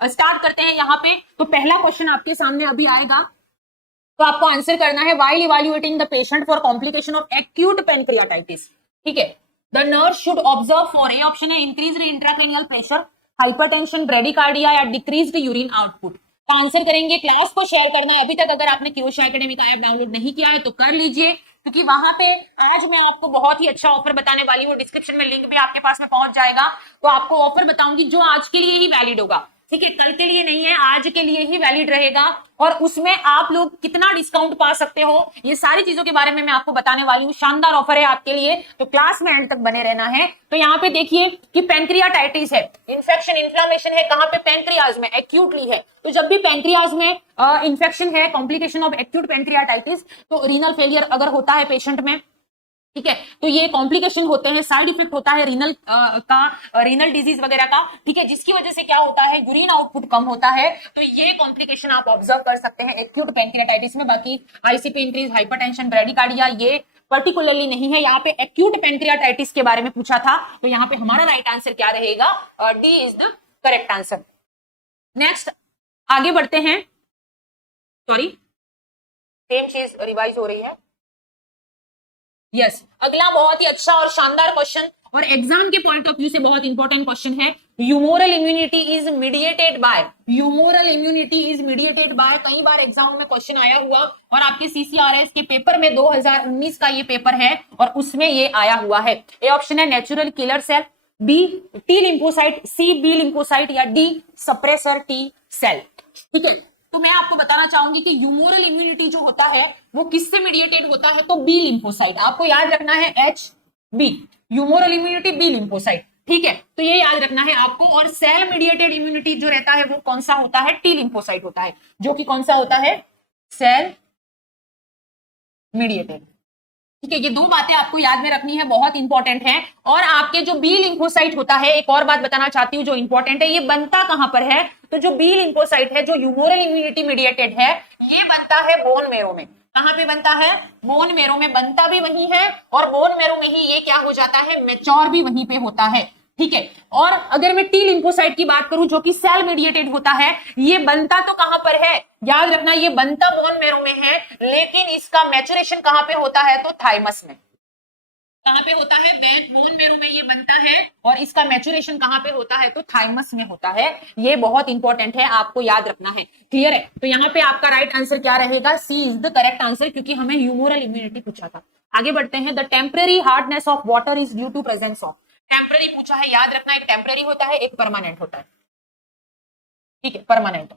Start करते हैं यहाँ पे। तो पहला क्वेश्चन आपके सामने अभी आएगा, तो आपको आंसर करना है while evaluating the patient for complication of acute pancreatitis. ठीक है, the nurse should observe for, A option है increased intracranial pressure, hypertension, bradycardia या डिक्रीज्ड यूरिन आउटपुट। तो आंसर करेंगे, क्लास को शेयर करना है। अभी तक अगर आपने किरोशा एकेडमी का ऐप डाउनलोड नहीं किया है तो कर लीजिए, क्योंकि वहां पे आज मैं आपको बहुत ही अच्छा ऑफर बताने वाली हूँ। डिस्क्रिप्शन में लिंक भी आपके पास में पहुंच जाएगा, तो आपको ऑफर बताऊंगी जो आज के लिए ही वैलिड होगा। ठीक है, कल के लिए नहीं है, आज के लिए ही वैलिड रहेगा। और उसमें आप लोग कितना डिस्काउंट पा सकते हो, ये सारी चीजों के बारे में मैं आपको बताने वाली हूँ। शानदार ऑफर है आपके लिए, तो क्लास में एंड तक बने रहना है। तो यहाँ पे देखिए कि पेनक्रियाटाइटिस है, इन्फेक्शन, इन्फ्लामेशन है, कहां पे? पैंक्रियाज में, एक्यूटली है। तो जब भी पैंक्रियाज में इन्फेक्शन है, कॉम्प्लिकेशन ऑफ एक्यूट पैंक्रियाटाइटिस, तो रीनल फेलियर अगर होता है पेशेंट में, ठीक है, तो ये कॉम्प्लिकेशन होते हैं, साइड इफेक्ट होता है रीनल रीनल डिजीज वगैरह का। ठीक है, जिसकी वजह से क्या होता है, यूरिन आउटपुट कम होता है। तो ये कॉम्प्लिकेशन आप ऑब्जर्व कर सकते हैं एक्यूट पैंक्रियाटाइटिस में। बाकी आईसीपी इंक्रीज, हाइपरटेंशन, ब्रेडिकार्डिया ये पर्टिकुलरली नहीं है। यहाँ पे एक्यूट पैंक्रियाटाइटिस के बारे में पूछा था, तो यहाँ पे हमारा राइट आंसर क्या रहेगा? D is the correct answer. Next आगे बढ़ते हैं, सॉरी सेम चीज रिवाइज हो रही है। यस, अगला बहुत ही अच्छा और शानदार क्वेश्चन, और एग्जाम के पॉइंट ऑफ व्यू से बहुत इंपॉर्टेंट क्वेश्चन है। Humoral immunity is mediated by, humoral immunity is mediated by, कई बार एग्जाम में क्वेश्चन आया हुआ, और आपके सीसीआरएस के पेपर में 2019 का ये पेपर है और उसमें ये आया हुआ है। ए ऑप्शन है natural killer cell, B T lymphocyte, C B lymphocyte, या डी सप्रेसर टी सेल। ठीक है, तो मैं आपको बताना चाहूंगी कि ह्यूमोरल इम्यूनिटी जो होता है वो किससे मीडिएटेड होता है? तो बी लिम्फोसाइट। आपको याद रखना है H B, humoral immunity B lymphocyte. ठीक है, तो ये याद रखना है आपको। और सेल मीडिएटेड इम्यूनिटी जो रहता है वो कौन सा होता है? टी लिम्फोसाइट होता है, जो कि कौन सा होता है? Cell mediated. ठीक है, ये दो बातें आपको याद में रखनी है, बहुत इंपॉर्टेंट है। और आपके जो बी लिम्फोसाइट होता है, एक और बात बताना चाहती हूँ जो इंपॉर्टेंट है, ये बनता कहां पर है? तो जो बी लिम्फोसाइट है, जो ह्यूमोरल इम्यूनिटी मीडिएटेड है, ये बनता है बोन मेरो में। कहां पे बनता है? बोन मेरो में। बनता भी वही है, और बोन मेरो में ही ये क्या हो जाता है? मैच्योर भी वहीं पे होता है। ठीक है, और अगर मैं टी लिम्फोसाइट की बात करूं जो कि सेल मीडिएटेड होता है, ये बनता तो कहां पर है? याद रखना, ये बनता बोन मेरो में है, लेकिन इसका मैचुरेशन कहां पे होता है? तो थाइमस में। कहां पे होता है? बोन मेरो में ये बनता है, और इसका मैचुरेशन कहां पे होता है? तो थाइमस में होता है। ये बहुत इंपॉर्टेंट है, आपको याद रखना है। क्लियर है? तो यहाँ पे आपका राइट आंसर क्या रहेगा? C is the correct answer, क्योंकि हमें ह्यूमोरल इम्यूनिटी पूछा था। आगे बढ़ते हैं। The temporary hardness of water is due to presence of, temporary पूछा है, याद रखना, एक टेम्पररी होता है, एक परमानेंट होता है। ठीक है, परमानेंट।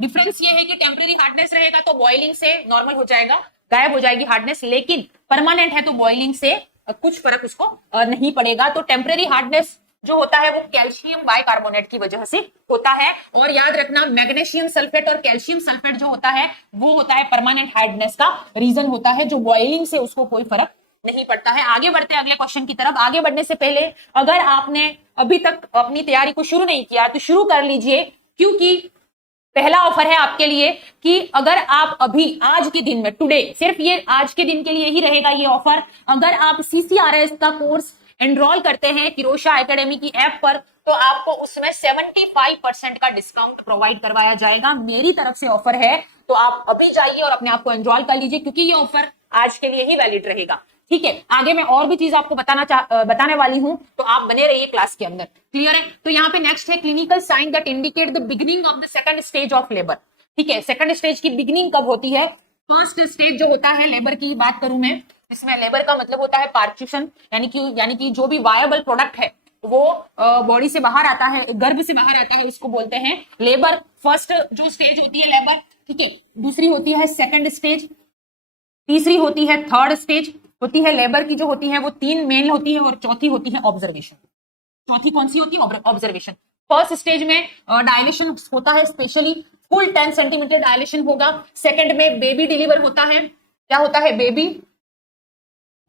डिफरेंस ये है कि टेम्पररी हार्डनेस रहेगा तो बॉइलिंग से नॉर्मल हो जाएगा, गायब हो जाएगी हार्डनेस, लेकिन परमानेंट है तो बॉइलिंग से कुछ फर्क उसको नहीं पड़ेगा। तो टेम्पररी हार्डनेस जो होता है वो कैल्शियम बाइकार्बोनेट की वजह से होता है। और याद रखना, मैग्नीशियम सल्फेट और कैल्शियम सल्फेट जो होता है वो होता है परमानेंट हार्डनेस का रीजन होता है, जो बॉइलिंग से उसको कोई फर्क नहीं पड़ता है। आगे बढ़ते हैं अगले क्वेश्चन की तरफ। आगे बढ़ने से पहले अगर आपने अभी तक अपनी तैयारी को शुरू नहीं किया तो शुरू कर लीजिए, क्योंकि पहला ऑफर है आपके लिए कि अगर आप अभी आज के दिन में, टुडे, सिर्फ ये आज के दिन के लिए ही रहेगा ये ऑफर, अगर आप सीसीआरएस का कोर्स एनरोल करते हैं किरोशा एकेडमी की ऐप पर, तो आपको उसमें 75% का डिस्काउंट प्रोवाइड करवाया जाएगा। मेरी तरफ से ऑफर है, तो आप अभी जाइए और अपने आप को एनरोल कर लीजिए, क्योंकि ये ऑफर आज के लिए ही वैलिड रहेगा। ठीक है, आगे मैं और भी चीज आपको बताने वाली हूं, तो आप बने रहिए क्लास के अंदर। क्लियर है? तो यहाँ पे नेक्स्ट है clinical sign that indicate the beginning of the second stage of labour. ठीक है, सेकंड स्टेज की बिगिनिंग कब होती है? फर्स्ट स्टेज जो होता है लेबर की बात करूं मैं, इसमें लेबर का मतलब होता है पार्च्यूशन, यानी कि जो भी वायबल प्रोडक्ट है वो बॉडी से बाहर आता है, गर्भ से बाहर आता है, उसको बोलते हैं लेबर। फर्स्ट जो स्टेज होती है लेबर, ठीक है, दूसरी होती है सेकंड स्टेज, तीसरी होती है थर्ड स्टेज। होती है लेबर की जो होती है वो 3 मेन होती है, और चौथी होती है ऑब्जर्वेशन। चौथी कौन सी होती है? ऑब्जर्वेशन। फर्स्ट स्टेज में डायलेशन होता है, स्पेशली फुल 10 सेंटीमीटर डायलेशन होगा। सेकंड में बेबी डिलीवर होता है, क्या होता है? बेबी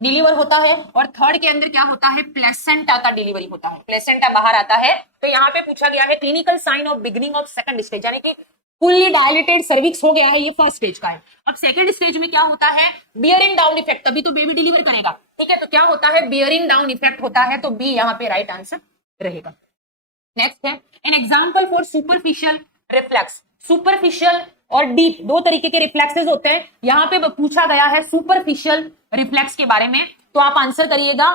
डिलीवर होता है। और थर्ड के अंदर क्या होता है? प्लेसेंटा का डिलीवरी होता है, प्लेसेंटा बाहर आता है। तो यहाँ पे पूछा गया है clinical sign of beginning of second stage, यानी कि फुल्ली डायलेटेड सर्विक्स हो गया है, ये फर्स्ट स्टेज का है। अब सेकंड स्टेज में क्या होता है? बियरिंग डाउन इफेक्ट, तभी तो बेबी डिलीवर करेगा। ठीक है, तो क्या होता है? बियरिंग डाउन इफेक्ट होता है, तो बी यहाँ पे राइट आंसर रहेगा। नेक्स्ट है an example for superficial reflex. Superficial और डीप दो तरीके के रिफ्लेक्सेस होते हैं, यहां पे पूछा गया है सुपरफिशियल रिफ्लेक्स के बारे में, तो आप आंसर करिएगा।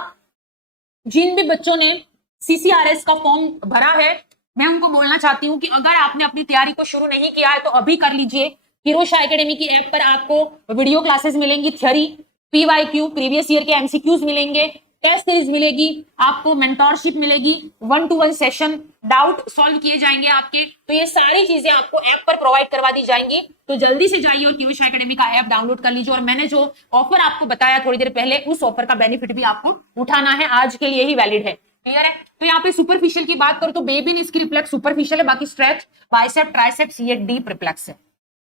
जिन भी बच्चों ने सीसीआरएस का फॉर्म भरा है, मैं उनको बोलना चाहती हूं कि अगर आपने अपनी तैयारी को शुरू नहीं किया है तो अभी कर लीजिए। हिरोशा एकेडमी की ऐप पर आपको वीडियो क्लासेस मिलेंगी, थ्योरी, पीवाईक्यू, प्रीवियस ईयर के एमसीक्यूज मिलेंगे, टेस्ट सीरीज मिलेगी, आपको मेंटोरशिप मिलेगी, 1-to-1 सेशन, डाउट सॉल्व किए जाएंगे आपके। तो ये सारी चीजें आपको ऐप पर प्रोवाइड करवा दी जाएंगी। तो जल्दी से जाइए और हिरोशा एकेडमी का ऐप डाउनलोड कर लीजिए। और मैंने जो ऑफर आपको बताया थोड़ी देर पहले, उस ऑफर का बेनिफिट भी आपको उठाना है, आज के लिए ही वैलिड है। क्लियर है? तो यहाँ पे सुपरफिशियल की बात करूं तो बेबी निस्की रिफ्लेक्स सुपरफिशियल है, बाकी स्ट्रेच, बाइसेप, ट्राइसेप्स ये डीप रिफ्लेक्स है।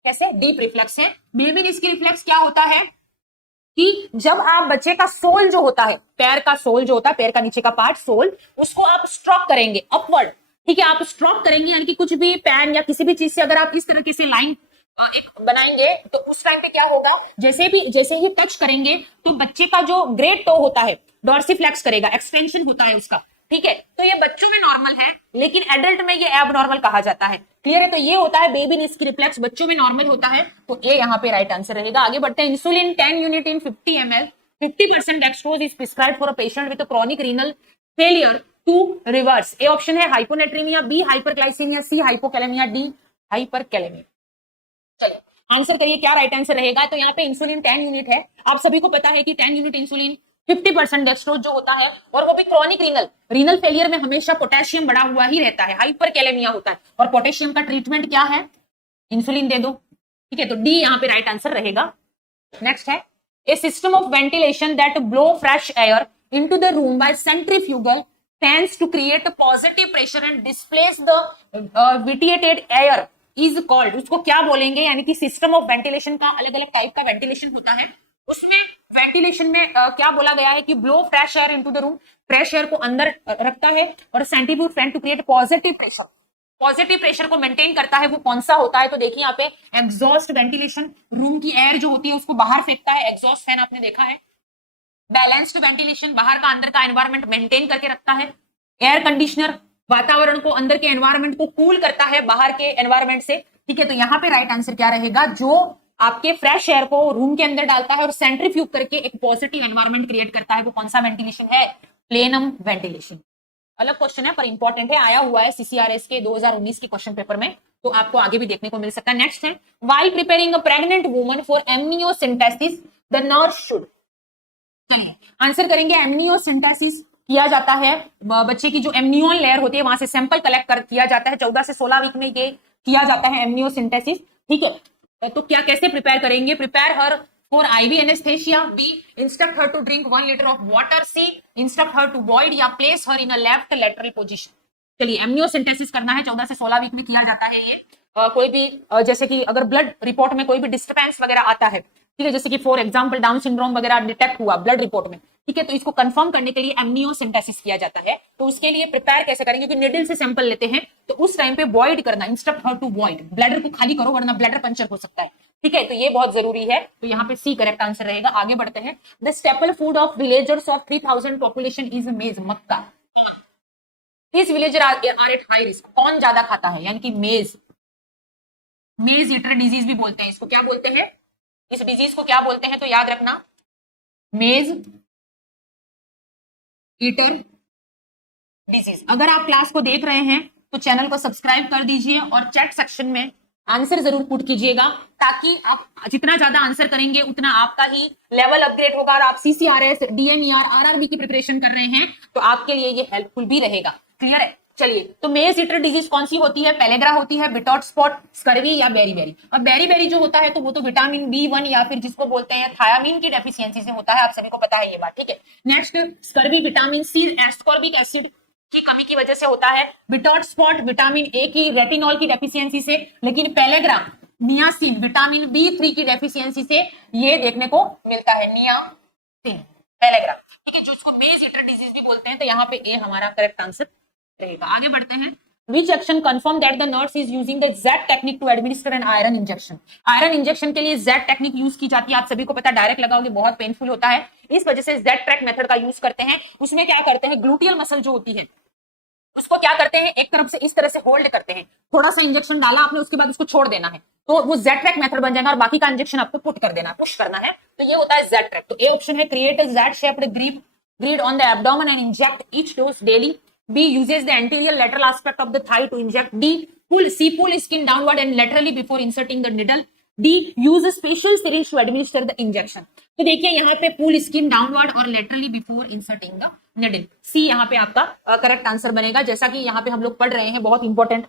कैसे? डीप रिफ्लेक्स है। बेबी निस्की रिफ्लेक्स क्या होता है कि जब आप बच्चे का सोल जो होता है, पैर का सोल जो होता है, पैर का नीचे का पार्ट सोल, उसको आप स्ट्रोक करेंगे अपवर्ड। ठीक है, आप स्ट्रोक करेंगे यानी कि कुछ भी पेन या किसी भी चीज से अगर आप इस तरीके से लाइन एक बनाएंगे तो उस टाइम पे क्या होगा, जैसे ही टच करेंगे तो बच्चे का जो ग्रेट टो होता है डॉर्सिफ्लेक्स करेगा, एक्सटेंशन होता है उसका। ठीक है, तो ये बच्चों में नॉर्मल है, लेकिन एडल्ट में ये एबनॉर्मल कहा जाता है। क्लियर है? तो ये होता है बेबी निस्की रिफ्लेक्स, बच्चों में नॉर्मल होता है, तो ये यहाँ पे राइट आंसर रहेगा। आगे बढ़ते हैं। Insulin 10 unit in 50 ml, 50% dextrose is prescribed for a patient with chronic renal failure to reverse. A option है hyponatremia, B hyperglycemia, C hypokalemia, D hyperkalemia. Answer करिए क्या राइट आंसर रहेगा। तो यहाँ पे इंसुलिन 10 यूनिट है, आप सभी को पता है कि 10 यूनिट इंसुलिन 50% डेक्सट्रोज जो होता है, और वो भी क्रॉनिक रीनल फेलियर में हमेशा पोटेशियम बढ़ा हुआ ही रहता है, हाइपरकैलेमिया होता है, और पोटेशियम का ट्रीटमेंट क्या है? इंसुलिन दे दो। ठीक है, तो डी यहाँ पे राइट आंसर रहेगा। नेक्स्ट है A system of ventilation that blow fresh air into the room by centrifugal fans to create positive pressure and displace the vitiated air is called. उसको क्या बोलेंगे? यानी कि सिस्टम ऑफ वेंटिलेशन का अलग अलग टाइप का वेंटिलेशन होता है, उसमें वेंटिलेशन में क्या बोला गया है कि blow fresh air into the room, fresh air को अंदर रखता है, और centrifuge fan to create positive pressure, positive pressure को मेंटेन करता है। वो कौन सा होता है? तो देखिए यहाँ पे एग्जॉस्ट वेंटिलेशन, रूम की एयर जो होती है उसको बाहर फेंकता है, एग्जॉस्ट फैन आपने देखा है। बैलेंस्ड वेंटिलेशन, बाहर का अंदर का एनवायरमेंट मेंटेन करके रखता है। एयर कंडीशनर, वातावरण को, अंदर के एनवायरमेंट को कूल करता है बाहर के एनवायरमेंट से। ठीक है, तो यहाँ पे राइट आंसर क्या रहेगा? जो आपके फ्रेश एयर को रूम के अंदर डालता है और सेंट्रीफ्यूग करके एक पॉजिटिव एनवायरमेंट क्रिएट करता है, वो कौन सा वेंटिलेशन है? Plenum ventilation. अलग क्वेश्चन है पर इंपॉर्टेंट है, आया हुआ है सीसीआरएस के 2019 के क्वेश्चन पेपर में, तो आपको आगे भी देखने को मिल सकता है। नेक्स्ट है while preparing a pregnant woman for amniocentesis the nurse should. Answer करेंगे एमनियोसिंथेसिस किया जाता है, बच्चे की जो एमनियोन लेयर होती है वहां से सैंपल कलेक्ट कर किया जाता है, 14 से 16 वीक में ये किया जाता है एमनियोसिंथेसिस। ठीक है, तो क्या कैसे प्रिपेयर करेंगे? Prepare her for IV anaesthesia, B instruct her to drink 1 litre of water, C instruct her to void या place her in a left lateral position. चलिए, एमनियोसिंथेसिस करना है, 14 से 16 वीक में किया जाता है ये। कोई भी जैसे कि अगर ब्लड रिपोर्ट में कोई भी डिस्टर्बेंस वगैरह आता है, ठीक है, जैसे कि फॉर एग्जांपल डाउन सिंड्रोम वगैरह डिटेक्ट हुआ ब्लड रिपोर्ट में, ठीक है, तो इसको कंफर्म करने के लिए एमनियोसिंथेसिस किया जाता है। तो उसके लिए प्रिपेयर कैसे करेंगे? क्योंकि निडल से सैंपल लेते हैं, तो उस टाइम पे वॉइड करना, instruct her to void, bladder को खाली करो वरना ब्लैडर पंचर हो सकता है। ठीक है, तो ये बहुत जरूरी है, तो यहाँ पे सी करेक्ट आंसर रहेगा। आगे बढ़ते हैं। The staple food of villagers of 3000 population is maize, मक्का। इस villager are at high risk, कौन ज्यादा खाता है? यानी कि मेज, मेज ईटर डिजीज भी बोलते हैं इसको, क्या बोलते हैं? इस डिजीज को क्या बोलते हैं? तो याद रखना, मेज ईटर डिजीज। अगर आप क्लास को देख रहे हैं तो चैनल को सब्सक्राइब कर दीजिए और चैट सेक्शन में आंसर जरूर पुट कीजिएगा, ताकि आप जितना ज्यादा आंसर करेंगे उतना आपका ही लेवल अपग्रेड होगा। और आप सीसीआरएस, डीएनईआर, आरआरबी की प्रिपरेशन कर रहे हैं तो आपके लिए ये हेल्पफुल भी रहेगा। क्लियर है? चलिए, तो मेज ईटर डिजीज कौन सी होती है? पेलेग्रा होती है, बिटॉट स्पॉट, स्कर्वी या बेरी। अब बेरी जो होता है तो वो तो विटामिन B1 या फिर जिसको बोलते हैं थायामीन की डेफिशिएंसी से होता है, आप सभी को पता है ये बात। ठीक है, next scurvy vitamin C ascorbic acid की कमी की वजह से होता है, बिटॉट स्पॉट विटामिन A की रेटिनॉल की डेफिशिएंसी से, लेकिन पेलेग्रा नियासिन विटामिन B3 की डेफिशिएंसी से ये देखने को मिलता है, नियासिन, पेलेग्रा। ठीक है, जो इसको मेज ईटर डिजीज भी बोलते हैं, तो यहाँ पे ए हमारा करेक्ट आंसर रहेगा। आगे बढ़ते हैं। Which action confirm that the nurse is using the Z technique to administer an iron injection? Iron injection के लिए Z टेक्निक यूज की जाती है, आप सभी को पता, डायरेक्ट लगाओगे बहुत पेनफुल होता है, इस वजह से Z ट्रैक मेथड का यूज करते हैं। उसमें क्या करते हैं? ग्लूटियल मसल जो होती है, उसको क्या करते हैं, एक तरफ से इस तरह से होल्ड करते हैं, थोड़ा सा इंजेक्शन डाला आपने, उसके बाद उसको छोड़ देना है, तो वो जेड ट्रैक मेथड बन जाएगा और बाकी का इंजेक्शन आपको पुट कर देना है, पुश करना है, तो ये होता है जेड ट्रैक। तो ए ऑप्शन है create a Z shaped grid on the abdomen and inject each dose daily. B uses the anterior lateral aspect of the thigh to inject. D pull skin downward and laterally before inserting the needle. D use special syringe to administer the injection. तो देखिए यहाँ पे pull skin downward और laterally before inserting the needle, C यहाँ पे आपका correct answer बनेगा। जैसा कि यहाँ पे हम लोग पढ़ रहे हैं, बहुत इंपॉर्टेंट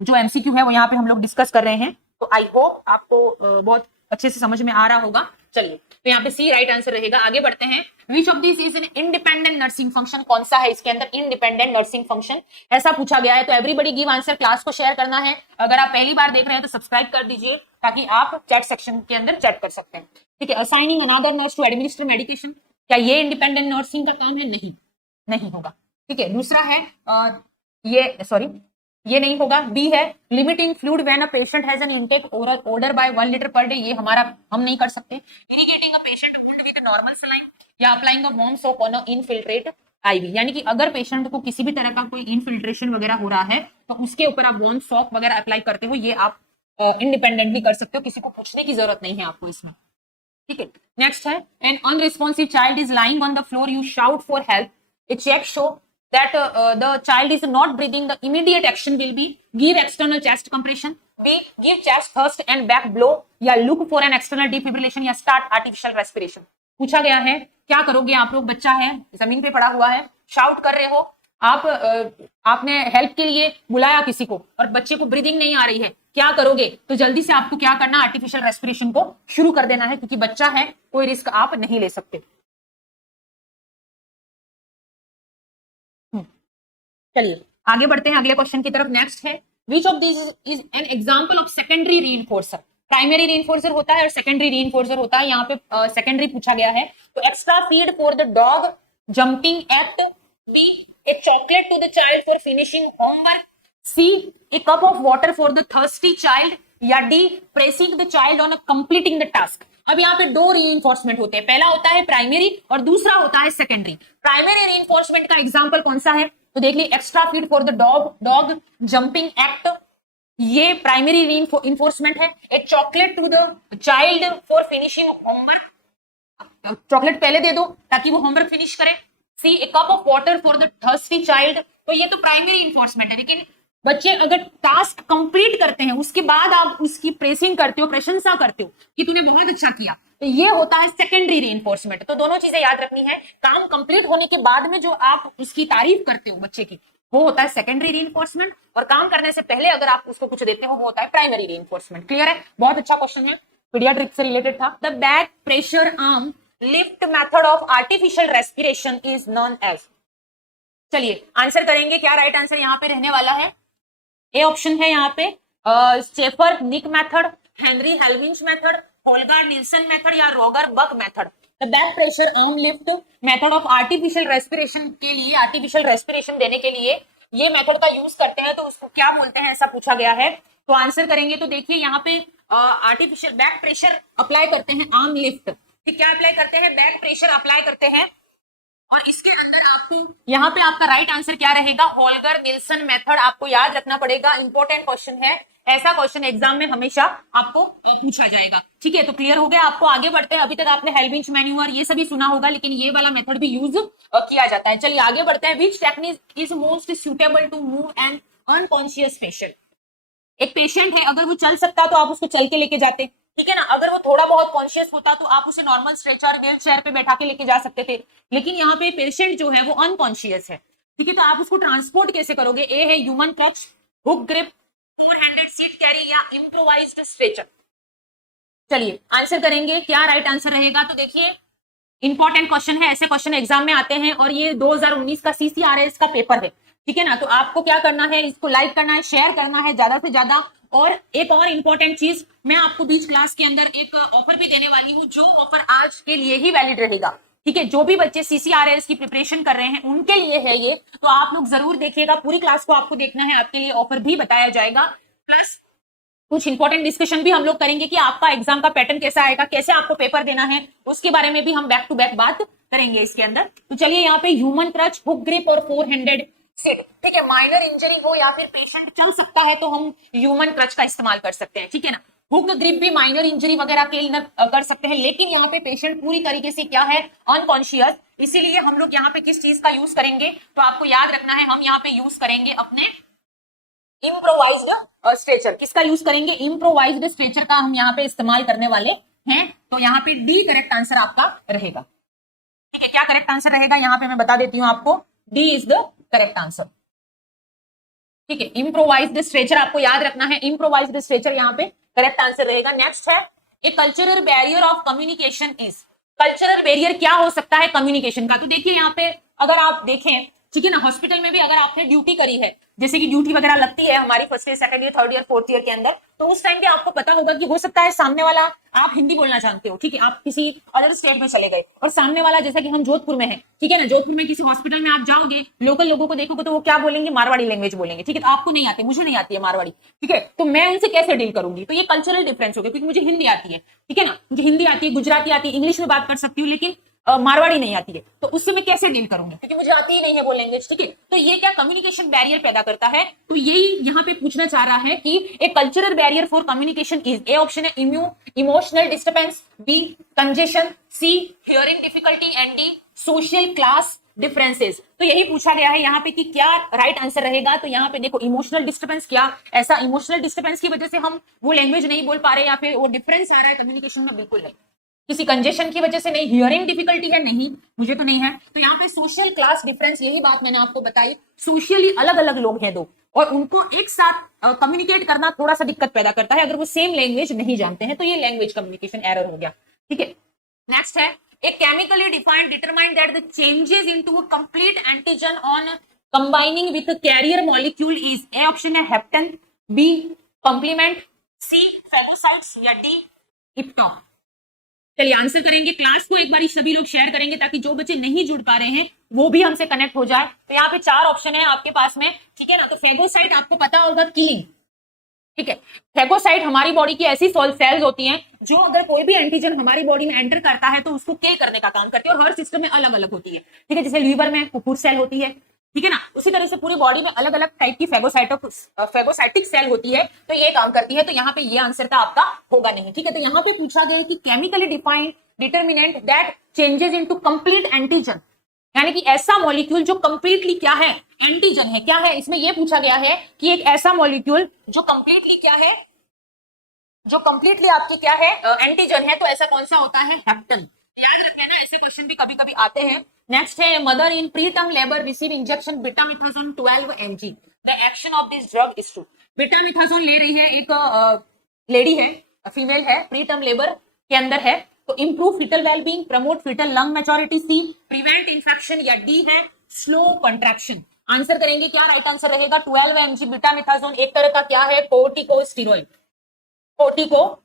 जो एमसीक्यू है वो यहाँ पे हम लोग डिस्कस कर रहे हैं, तो आई होप आपको बहुत अच्छे से समझ में आ रहा होगा। चलिए, तो यहाँ पे सी राइट आंसर रहेगा। आगे बढ़ते हैं, विच of this is an independent nursing function, कौन सा है इसके अंदर इंडिपेंडेंट नर्सिंग फंक्शन, ऐसा पूछा गया है। तो एवरीबडी गिव आंसर, क्लास को शेयर करना है, अगर आप पहली बार देख रहे हैं तो सब्सक्राइब कर दीजिए ताकि आप चैट सेक्शन के अंदर चैट कर सकते हैं। ठीक है, assigning another nurse to administer medication, क्या ये इंडिपेंडेंट नर्सिंग का काम है? नहीं होगा। ठीक है, दूसरा है ये नहीं होगा। बी है limiting fluid when a patient has an intake order by 1 litre per day, ये हम नहीं कर सकते। Irrigating a patient wound with normal saline या applying a warm soap on a infiltrate IV, यानी कि अगर पेशेंट को किसी भी तरह का कोई इनफिल्ट्रेशन वगैरह हो रहा है तो उसके ऊपर आप वार्म सोप वगैरह अप्लाई करते हो, ये आप इंडिपेंडेंटली कर सकते हो, किसी को पूछने की जरूरत नहीं है आपको इसमें। ठीक है, नेक्स्ट है an unresponsive child is lying on the floor, you shout for help, A check show that the child is not breathing, the immediate action will be give external chest compression, B give chest thrust and back blow, या look for an external defibrillation, या start artificial respiration। पूछा गया है क्या करोगे आप लोग, बच्चा है जमीन पे पड़ा हुआ है, शाउट कर रहे हो आप, आपने हेल्प के लिए बुलाया किसी को और बच्चे को ब्रीदिंग नहीं आ रही है, क्या करोगे? तो जल्दी से आपको क्या करना, आर्टिफिशियल रेस्पिरेशन को शुरू कर देना है, क्योंकि बच्चा है, कोई रिस्क आप नहीं ले सकते। चलिए आगे बढ़ते हैं अगले क्वेश्चन की तरफ। नेक्स्ट है which of this is an example of secondary reinforcer, primary reinforcer होता है और सेकेंडरी रीइंफोर्सर होता है, यहाँ पे सेकेंडरी पूछा गया है। तो extra feed for the dog jumping act, B a chocolate to the child for finishing homework, C a cup of water for the thirsty child, या D pressing the child on completing the task. अब यहाँ पे दो reinforcement होते हैं, पहला होता है प्राइमरी और दूसरा होता है सेकेंडरी। प्राइमरी रीइंफोर्समेंट का एग्जांपल कौन सा है? तो देख ली extra feed for the dog jumping act, ये प्राइमरी रीइंफोर्समेंट है। A chocolate to the child for finishing homework, chocolate पहले दे दो ताकि वो होमवर्क फिनिश करे। C a cup of water for the thirsty child, तो ये तो प्राइमरी इन्फोर्समेंट है, लेकिन बच्चे अगर टास्क कंप्लीट करते हैं उसके बाद आप उसकी प्रेसिंग करते हो, प्रशंसा करते हो कि तूने बहुत अच्छा किया, तो ये होता है सेकेंडरी रीइंफोर्समेंट। तो दोनों चीजें याद रखनी है, काम कंप्लीट होने के बाद में जो आप उसकी तारीफ करते हो बच्चे की, वो होता है सेकेंडरी रीइंफोर्समेंट, और काम करने से पहले अगर आप उसको कुछ देते हो वो होता है प्राइमरी रीइंफोर्समेंट। क्लियर है? बहुत अच्छा क्वेश्चन है, पीडियाट्रिक्स से रिलेटेड था। The back pressure arm lift method of artificial respiration is known as. चलिए आंसर करेंगे, क्या राइट आंसर यहाँ पे रहने वाला है? ए ऑप्शन है यहाँ पे Steffer nick method, Henry Helvins method, Holger Nielsen method, या Roger Buck method. The back pressure arm lift method of artificial respiration के लिए, आर्टिफिशियल रेस्पिरेशन देने के लिए ये मेथड का यूज करते हैं, तो उसको क्या बोलते हैं, ऐसा पूछा गया है। तो आंसर करेंगे तो देखिए यहाँ पे आर्टिफिशियल बैक प्रेशर अप्लाई करते हैं, आर्म लिफ्ट, ठीक, क्या अप्लाई करते हैं, बैक प्रेशर अप्लाई करते हैं, और इसके अंदर आपको यहाँ पे आपका राइट आंसर क्या रहेगा, होल्गर निल्सन मेथड आपको याद रखना पड़ेगा, इंपॉर्टेंट क्वेश्चन है, ऐसा क्वेश्चन एग्जाम में हमेशा आपको पूछा जाएगा। ठीक है, तो क्लियर हो गया आपको। आगे बढ़ते हैं, अभी तक आपने हेल्विंज मैन्यूअर ये सभी सुना होगा, लेकिन ये वाला मेथड भी यूज किया जाता है। चलिए आगे बढ़ते हैं, which technique is most suitable to move an unconscious patient. एक पेशेंट है, अगर वो चल सकता तो आप उसको चल के लेके जाते, ठीक है ना, अगर वो थोड़ा बहुत कॉन्शियस होता तो आप उसे नॉर्मल स्ट्रेचर व्हील चेयर पे बैठा के लेके जा सकते थे, लेकिन यहाँ पे पेशेंट जो है वो अनकॉन्शियस है, ठीक है, तो आप उसको ट्रांसपोर्ट कैसे करोगे? ए है human crutch, hook grip, four handed seat carry, या इम्प्रोवाइज्ड स्ट्रेचर। चलिए आंसर करेंगे, क्या राइट आंसर रहेगा? तो देखिए इंपॉर्टेंट क्वेश्चन है, ऐसे क्वेश्चन एग्जाम में आते हैं, और ये 2019 का CCRS का पेपर है, ठीक है ना, तो आपको क्या करना है, इसको लाइक करना है, शेयर करना है ज्यादा से ज्यादा। और एक और इंपॉर्टेंट चीज, मैं आपको बीच क्लास के अंदर एक ऑफर भी देने वाली हूँ, जो ऑफर आज के लिए ही वैलिड रहेगा, ठीक है, जो भी बच्चे CCRS की प्रिपरेशन कर रहे हैं उनके लिए है ये, तो आप लोग जरूर देखिएगा, पूरी क्लास को आपको देखना है, आपके लिए ऑफर भी बताया जाएगा, प्लस कुछ इंपॉर्टेंट डिस्कशन भी हम लोग करेंगे कि आपका एग्जाम का पैटर्न कैसा आएगा, कैसे आपको पेपर देना है, उसके बारे में भी हम बैक टू बैक बात करेंगे इसके अंदर। तो चलिए यहाँ पे ह्यूमन क्रच, हुक ग्रिप और फोर हैंडेड सिट, ठीक है। माइनर इंजरी हो या फिर पेशेंट चल सकता है तो हम ह्यूमन क्रच का इस्तेमाल कर सकते हैं, ठीक है ना। हुक ग्रिप भी माइनर इंजरी वगैरह के लिए कर सकते हैं, लेकिन यहाँ पे पेशेंट पूरी तरीके से क्या है, अनकॉन्शियस, इसीलिए हम लोग यहाँ पे किस चीज का यूज करेंगे, तो आपको याद रखना है हम यहाँ पे यूज करेंगे अपने इम्प्रोवाइज्ड स्ट्रेचर। किसका यूज करेंगे, इम्प्रोवाइज्ड स्ट्रेचर का हम यहाँ पे इस्तेमाल करने वाले हैं। तो यहाँ पे डी करेक्ट आंसर आपका रहेगा, ठीक है। क्या करेक्ट आंसर रहेगा यहाँ पे मैं बता देती हूँ आपको, D is the correct answer, ठीक है। इम्प्रोवाइज्ड स्ट्रेचर आपको याद रखना है, इम्प्रोवाइज्ड स्ट्रेचर यहाँ पे करेक्ट आंसर रहेगा। नेक्स्ट है, a cultural barrier of communication is, cultural barrier क्या हो सकता है कम्युनिकेशन का। तो देखिए यहाँ पे अगर आप देखें, ठीक है ना, हॉस्पिटल में भी अगर आपने ड्यूटी करी है, जैसे कि ड्यूटी वगैरह लगती है हमारी first year, second year, third year, fourth year के अंदर, तो उस टाइम पे आपको पता होगा कि हो सकता है सामने वाला, आप हिंदी बोलना जानते हो, ठीक है, आप किसी अदर स्टेट में चले गए और सामने वाला, जैसा कि हम जोधपुर में है, ठीक है ना, जोधपुर में किसी हॉस्पिटल में आप जाओगे, लोकल लोगों को देखोगे तो वो क्या बोलेंगे, मारवाड़ी लैंग्वेज बोलेंगे, ठीक है। तो आपको नहीं आती, मुझे नहीं आती है मारवाड़ी, ठीक है, तो मैं उनसे कैसे डील करूंगी, तो ये कल्चरल डिफरेंस हो गया, क्योंकि मुझे हिंदी आती है, ठीक है ना, मुझे हिंदी आती है, गुजराती आती है, इंग्लिश में बात कर सकती हूँ, लेकिन मारवाड़ी नहीं आती है, तो उससे मैं कैसे डील करूंगी, क्योंकि मुझे आती ही नहीं है वो लैंग्वेज, ठीक है। तो ये क्या कम्युनिकेशन बैरियर पैदा करता है, तो यही यहाँ पे पूछना चाह रहा है कि एक cultural barrier for communication is, A option है emotional disturbance, B congestion, C hearing difficulty, and D social class differences. तो यही पूछा गया है यहाँ पे कि क्या राइट आंसर रहेगा। तो यहाँ पे देखो इमोशनल डिस्टर्बेंस, क्या ऐसा इमोशनल डिस्टर्बेंस की वजह से हम वो लैंग्वेज नहीं बोल पा रहे या फिर वो डिफरेंस आ रहा है कम्युनिकेशन में, बिल्कुल नहीं। किसी कंजेशन की वजह से नहीं, हियरिंग डिफिकल्टी है नहीं, मुझे तो नहीं है। तो यहाँ पे सोशल क्लास डिफरेंस, यही बात मैंने आपको बताई, सोशली अलग अलग लोग हैं दो, और उनको एक साथ कम्युनिकेट करना थोड़ा सा दिक्कत पैदा करता है अगर वो सेम लैंग्वेज नहीं जानते हैं, तो ये लैंग्वेज कम्युनिकेशन एरर हो गया, ठीक है। नेक्स्ट है, A chemically defined determine that the changes into a complete antigen on combining with carrier molecule is, A option है hapten, B complement, C phagocytes, या डी इप्टॉन। चलिए आंसर करेंगे, class को एक बार सभी लोग शेयर करेंगे ताकि जो बच्चे नहीं जुड़ पा रहे हैं वो भी हमसे कनेक्ट हो जाए। तो यहाँ पे 4 ऑप्शन है आपके पास में, ठीक है ना। तो फेगोसाइट आपको पता होगा किलिंग, ठीक है। फेगोसाइट हमारी बॉडी की ऐसी सेल्स होती हैं जो अगर कोई भी एंटीजन हमारी बॉडी में एंटर करता है तो उसको किल करने का काम करती है, और हर सिस्टम में अलग अलग होती है, ठीक है। जैसे लीवर में कुकुर सेल होती है, ठीक है ना, उसी तरह से पूरी बॉडी में अलग अलग टाइप की फेगोसाइटिक सेल होती है, तो ये काम करती है। तो यहाँ पे ये आंसर था आपका होगा नहीं, ठीक है। तो यहाँ पे पूछा गया कि chemically defined determinant that changes into complete antigen, यानी कि ऐसा मॉलिक्यूल जो कंप्लीटली क्या है, एंटीजन है, क्या है, इसमें यह पूछा गया है कि एक ऐसा मॉलिक्यूल जो कंप्लीटली क्या है, जो कंप्लीटली आपकी क्या है, एंटीजन है, तो ऐसा कौन सा होता है, हेप्टन। याद रखना ना, ऐसे क्वेश्चन भी कभी कभी आते हैं। नेक्स्ट है, mother in preterm labour receive injection betamethasone 12 mg, the action of this drug is to. Betamethasone ले रही है एक लेडी है, फीमेल है, प्रीटर्म लेबर के अंदर है, तो improve fetal wellbeing, promote fetal lung maturity, C prevent infection, या डी है स्लो कंट्रैक्शन। आंसर करेंगे, क्या राइट आंसर रहेगा, 12 mg बीटामिथाजोन एक तरह का क्या है, कोर्टिकोस्टेरॉइड, कोर्टिकोस्टेरॉइड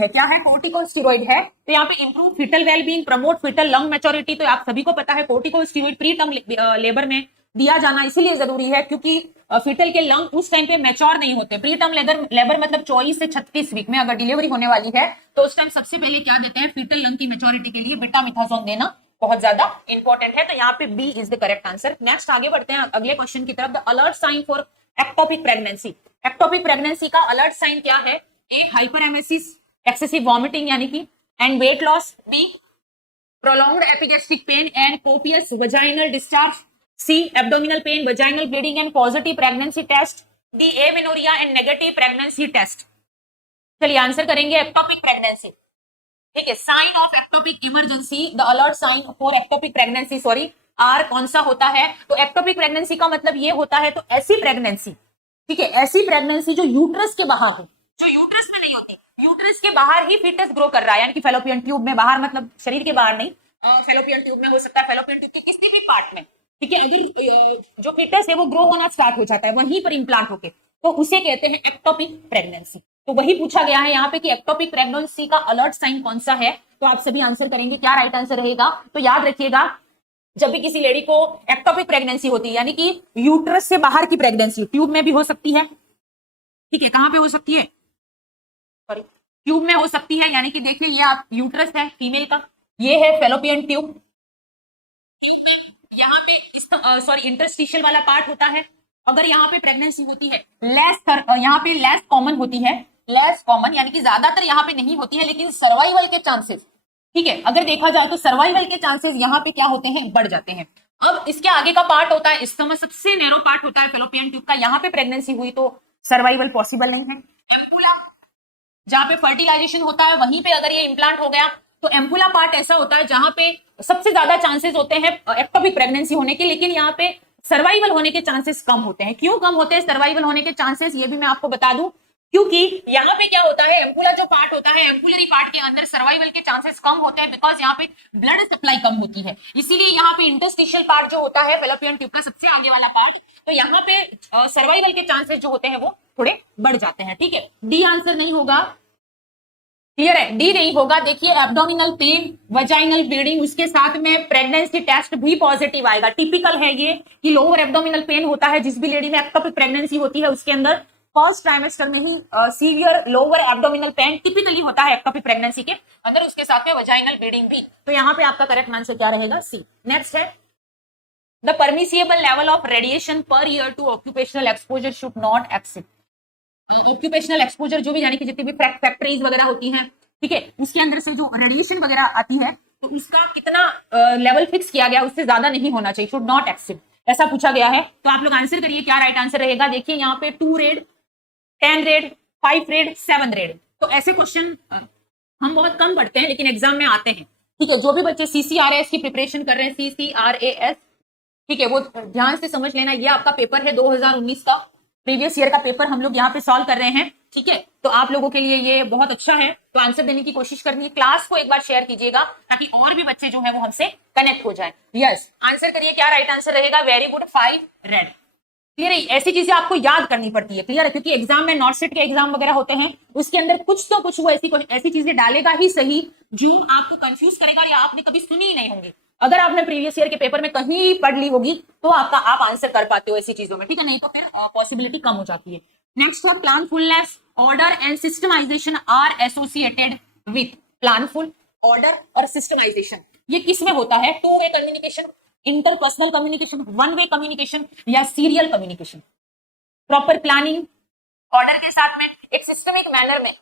है, क्या है, कोर्टिकोस्टेरॉइड है। तो यहाँ पे improve fetal wellbeing, promote fetal lung maturity, तो आप सभी को पता है कोर्टिकोस्टेरॉइड प्रीटर्म लेबर में दिया जाना इसलिए जरूरी है क्योंकि फीटल के लंग उस टाइम पे मैच्योर नहीं होते। प्रीटर्म लेबर मतलब 24 से 36 वीक में अगर डिलीवरी होने वाली है तो उस टाइम सबसे पहले क्या देते हैं, फीटल लंग की मैच्योरिटी के लिए बीटामिथाजोन देना बहुत ज्यादा इंपॉर्टेंट है। तो यहाँ पे B is the correct answer. Next आगे बढ़ते हैं अगले क्वेश्चन की तरफ। The alert sign for ectopic pregnancy, ectopic pregnancy का अलर्ट साइन क्या है, ए हाइपरएमेसिस, एक्सेसिव वॉमिटिंग यानी कि, and weight loss, B prolonged epigastric pain and copious vaginal discharge, C abdominal pain, vaginal bleeding and positive pregnancy test, D amenorrhoea and negative pregnancy test. चलिए answer करेंगे ectopic pregnancy, ठीक है। Sign of ectopic emergency, the alert sign for ectopic pregnancy, sorry or कौन सा होता है, तो ectopic pregnancy का मतलब ये होता है, तो ऐसी प्रेगनेंसी, ठीक है, ऐसी प्रेगनेंसी जो यूट्रस के बाहर हो, जो यूट्रस में नहीं होती, यूट्रस के बाहर ही फीटस ग्रो कर रहा है, यानी कि फेलोपियन ट्यूब में, बाहर मतलब शरीर के बाहर नहीं, फेलोपियन ट्यूब में हो सकता है, फेलोपियन ट्यूब के किसी भी पार्ट में, ठीक है। अगर जो फीटस है वो ग्रो होना स्टार्ट हो जाता है वहीं पर इंप्लांट होके, तो उसे कहते हैं एक्टोपिक प्रेगनेंसी। तो वही पूछा गया है यहाँ पे कि एक्टोपिक प्रेगनेंसी का अलर्ट साइन कौन सा है, तो आप सभी आंसर करेंगे, क्या राइट आंसर रहेगा। तो याद रखिएगा, जब भी किसी लेडी को एक्टोपिक प्रेगनेंसी होती है, यानी कि यूट्रस से बाहर की प्रेगनेंसी, ट्यूब में भी हो सकती है, ठीक है, कहां पे हो सकती है, सॉरी ट्यूब में हो सकती है, यानी कि देखिए ये आप यूट्रस है फीमेल का, ये है फेलोपियन ट्यूब, यहाँ पे सॉरी इंटरस्टिशियल वाला पार्ट होता है। अगर यहाँ पे प्रेगनेंसी होती है यहाँ पे लेस कॉमन होती है, लेस कॉमन यानी कि ज्यादातर यहाँ पे नहीं होती है, लेकिन सर्वाइवल के चांसेस, ठीक है, अगर देखा जाए तो सर्वाइवल के चांसेस यहाँ पे क्या होते हैं, बढ़ जाते हैं। अब इसके आगे का पार्ट होता है स्टमक, सबसे नैरो पार्ट होता है फेलोपियन ट्यूब का, यहाँ पे प्रेगनेंसी हुई तो सर्वाइवल पॉसिबल नहीं है। एम्पुला, जहां पे फर्टिलाइजेशन होता है वहीं पे अगर ये इम्प्लांट हो गया तो एम्पुला पार्ट ऐसा होता है जहां पे सबसे ज्यादा चांसेस होते हैं एक्टोपिक प्रेगनेंसी होने के, लेकिन यहाँ पे सर्वाइवल होने के चांसेस कम होते हैं। क्यों कम होते हैं सर्वाइवल होने के चांसेस, ये भी मैं आपको बता दूं, क्योंकि यहाँ पे क्या होता है, एम्पुला जो पार्ट होता है, एम्पुलरी पार्ट के अंदर सर्वाइवल के चांसेस कम होते हैं, बिकॉज यहाँ पे ब्लड सप्लाई कम होती है। इसीलिए यहाँ पे इंटरस्टिशियल पार्ट जो होता है फेलोपियन ट्यूब का सबसे आगे वाला पार्ट, तो यहाँ पे सर्वाइवल के चांसेस जो होते हैं वो थोड़े बढ़ जाते हैं। ठीक है, डी आंसर नहीं होगा, क्लियर है, डी नहीं होगा। देखिए एब्डोमिनल पेन, वजाइनल ब्लीडिंग, उसके साथ में प्रेगनेंसी टेस्ट भी पॉजिटिव आएगा। टिपिकल है ये कि लोअर एब्डोमिनल पेन होता है जिस भी लेडी में एक्टोपिक प्रेगनेंसी होती है उसके अंदर फर्स्ट ट्राइमेस्टर में ही severe lower abdominal pain typically होता है एक्टोपिक प्रेगनेंसी के अंदर, उसके साथ में वजाइनल ब्लीडिंग भी। तो यहाँ पे आपका करेक्ट आंसर क्या रहेगा, सी। नेक्स्ट है the permissible level of radiation per year to occupational exposure should not exceed. Occupational exposure जो भी यानी कि जितनी भी फैक्ट्रीज वगैरह होती हैं, ठीक है, उसके अंदर से जो रेडिएशन वगैरह आती है तो उसका कितना लेवल फिक्स किया गया, उससे ज्यादा नहीं होना चाहिए, शुड नॉट एक्सीड, ऐसा पूछा गया है। तो आप लोग आंसर करिए क्या राइट आंसर रहेगा। देखिए यहाँ पे 2 रेड, 10 रेड, 5 रेड, 7 रेड, तो ऐसे क्वेश्चन हम बहुत कम पढ़ते हैं लेकिन एग्जाम में आते हैं। ठीक है, जो भी बच्चे CCRAS की प्रिपरेशन कर रहे हैं, CCRAS, ठीक है, वो ध्यान से समझ लेना, ये आपका पेपर है 2019 का, प्रीवियस ईयर का पेपर हम लोग यहाँ पे सॉल्व कर रहे हैं। ठीक है, तो आप लोगों के लिए ये बहुत अच्छा है, तो आंसर देने की कोशिश करनी है। क्लास को एक बार शेयर कीजिएगा ताकि और भी बच्चे जो है वो हमसे कनेक्ट हो जाए। यस, आंसर करिए क्या राइट आंसर रहेगा। Very good, 5 red. क्लियर है, ऐसी चीजें आपको याद करनी पड़ती है, क्लियर है, क्योंकि एग्जाम में नॉट सेट के एग्जाम वगैरह होते हैं, उसके अंदर कुछ तो कुछ वो ऐसी चीजें डालेगा ही सही जो आपको कंफ्यूज करेगा या आपने कभी सुनी ही नहीं होंगी। अगर आपने प्रीवियस ईयर के पेपर में कहीं पढ़ ली होगी तो आप आंसर कर पाते हो ऐसी चीजों में, ठीक है, नहीं तो फिर पॉसिबिलिटी कम हो जाती है। नेक्स्ट है planfulness, order and systemisation are associated with. Planful, order और सिस्टमाइजेशन ये किस में होता है, 2 way communication, interpersonal communication, 1 way communication या serial communication. Proper planning, order के साथ में एक सिस्टमिक मैनर में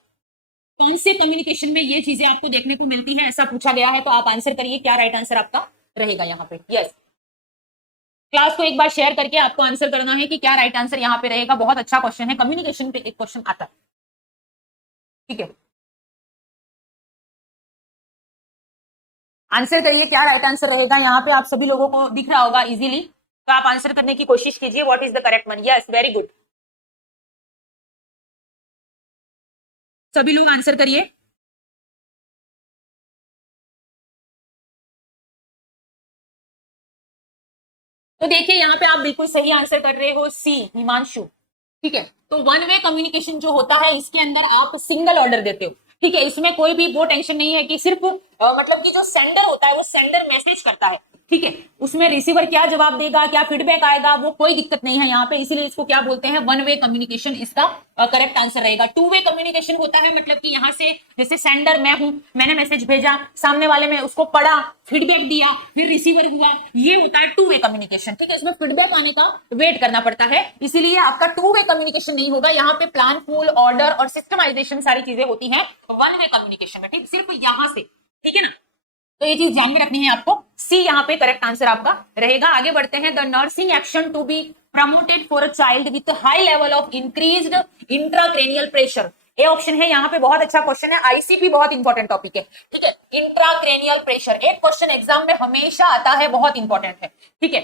कौन से कम्युनिकेशन में ये चीजें आपको देखने को मिलती हैं, ऐसा पूछा गया है। तो आप आंसर करिए क्या राइट आंसर आपका रहेगा यहाँ पे। यस, क्लास को एक बार शेयर करके आपको आंसर करना है कि क्या राइट आंसर यहाँ पे रहेगा। बहुत अच्छा क्वेश्चन है, कम्युनिकेशन पे एक क्वेश्चन आता है। ठीक है, आंसर करिए क्या राइट आंसर रहेगा। यहाँ पे आप सभी लोगों को दिख रहा होगा इजीली, तो आप आंसर करने की कोशिश कीजिए। What is the correct one. Yes, very good, सभी लोग आंसर करिए। तो देखिए यहाँ पे आप बिल्कुल सही आंसर कर रहे हो, सी, हिमांशु। ठीक है, तो 1 वे कम्युनिकेशन जो होता है इसके अंदर आप सिंगल ऑर्डर देते हो। ठीक है, इसमें कोई भी वो टेंशन नहीं है कि सिर्फ मतलब कि जो सेंडर होता है वो सेंडर मैसेज करता है, ठीक है, उसमें रिसीवर क्या जवाब देगा, क्या फीडबैक आएगा, वो कोई दिक्कत नहीं है यहाँ पे, इसीलिए इसको क्या बोलते हैं, 1 वे कम्युनिकेशन इसका करेक्ट आंसर रहेगा। 2 वे कम्युनिकेशन होता है मतलब कि यहाँ से जैसे सेंडर मैं हूं, मैंने मैसेज भेजा, सामने वाले में उसको पढ़ा, फीडबैक दिया, फिर रिसीवर हुआ, ये होता है 2 वे कम्युनिकेशन। ठीक है, इसमें फीडबैक आने का वेट करना पड़ता है, इसीलिए आपका 2 वे कम्युनिकेशन नहीं होगा। यहाँ पे प्लान, फुल, ऑर्डर और सिस्टमाइजेशन सारी चीजें होती है 1 वे कम्युनिकेशन में, ठीक, सिर्फ यहाँ से, ठीक है ना, तो ये चीज ध्यान में रखनी है आपको। सी यहाँ पे करेक्ट आंसर आपका रहेगा। आगे बढ़ते हैं, the nursing action to be promoted for a child with high level of increased intracranial pressure. ये ऑप्शन है, यहाँ पे बहुत अच्छा क्वेश्चन है, आईसीपी बहुत इंपॉर्टेंट टॉपिक है। ठीक है, इंट्राक्रेनियल प्रेशर एक क्वेश्चन एग्जाम में हमेशा आता है, बहुत इंपॉर्टेंट है। ठीक है,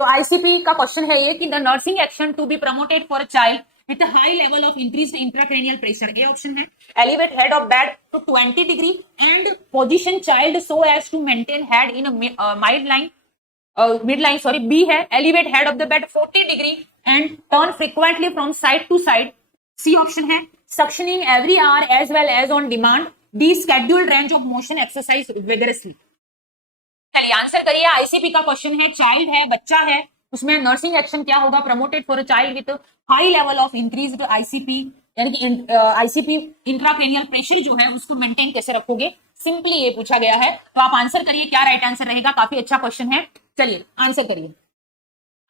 तो आईसीपी का क्वेश्चन है ये कि the nursing action to be promoted for a child with a high level of increased intracranial pressure, ये ऑप्शन है। elevate head of bed to 20 degree and position child so as to maintain head in a midline, sorry, B है elevate head of the bed 40 degree and turn frequently from side to side, C option है suctioning every hour as well as on demand, D scheduled range of motion exercise vigorously। चलिए answer करिए, ICP का question है, child है, बच्चा है, उसमें nursing action क्या होगा, promoted for a child with high level of increased ICP, यानी कि आईसीपी इंट्राक्रेनियल प्रेशर जो है उसको मेंटेन कैसे रखोगे, सिंपली ये पूछा गया है। तो आप आंसर करिए क्या राइट आंसर रहेगा। काफी अच्छा क्वेश्चन है, चलिए आंसर करिए।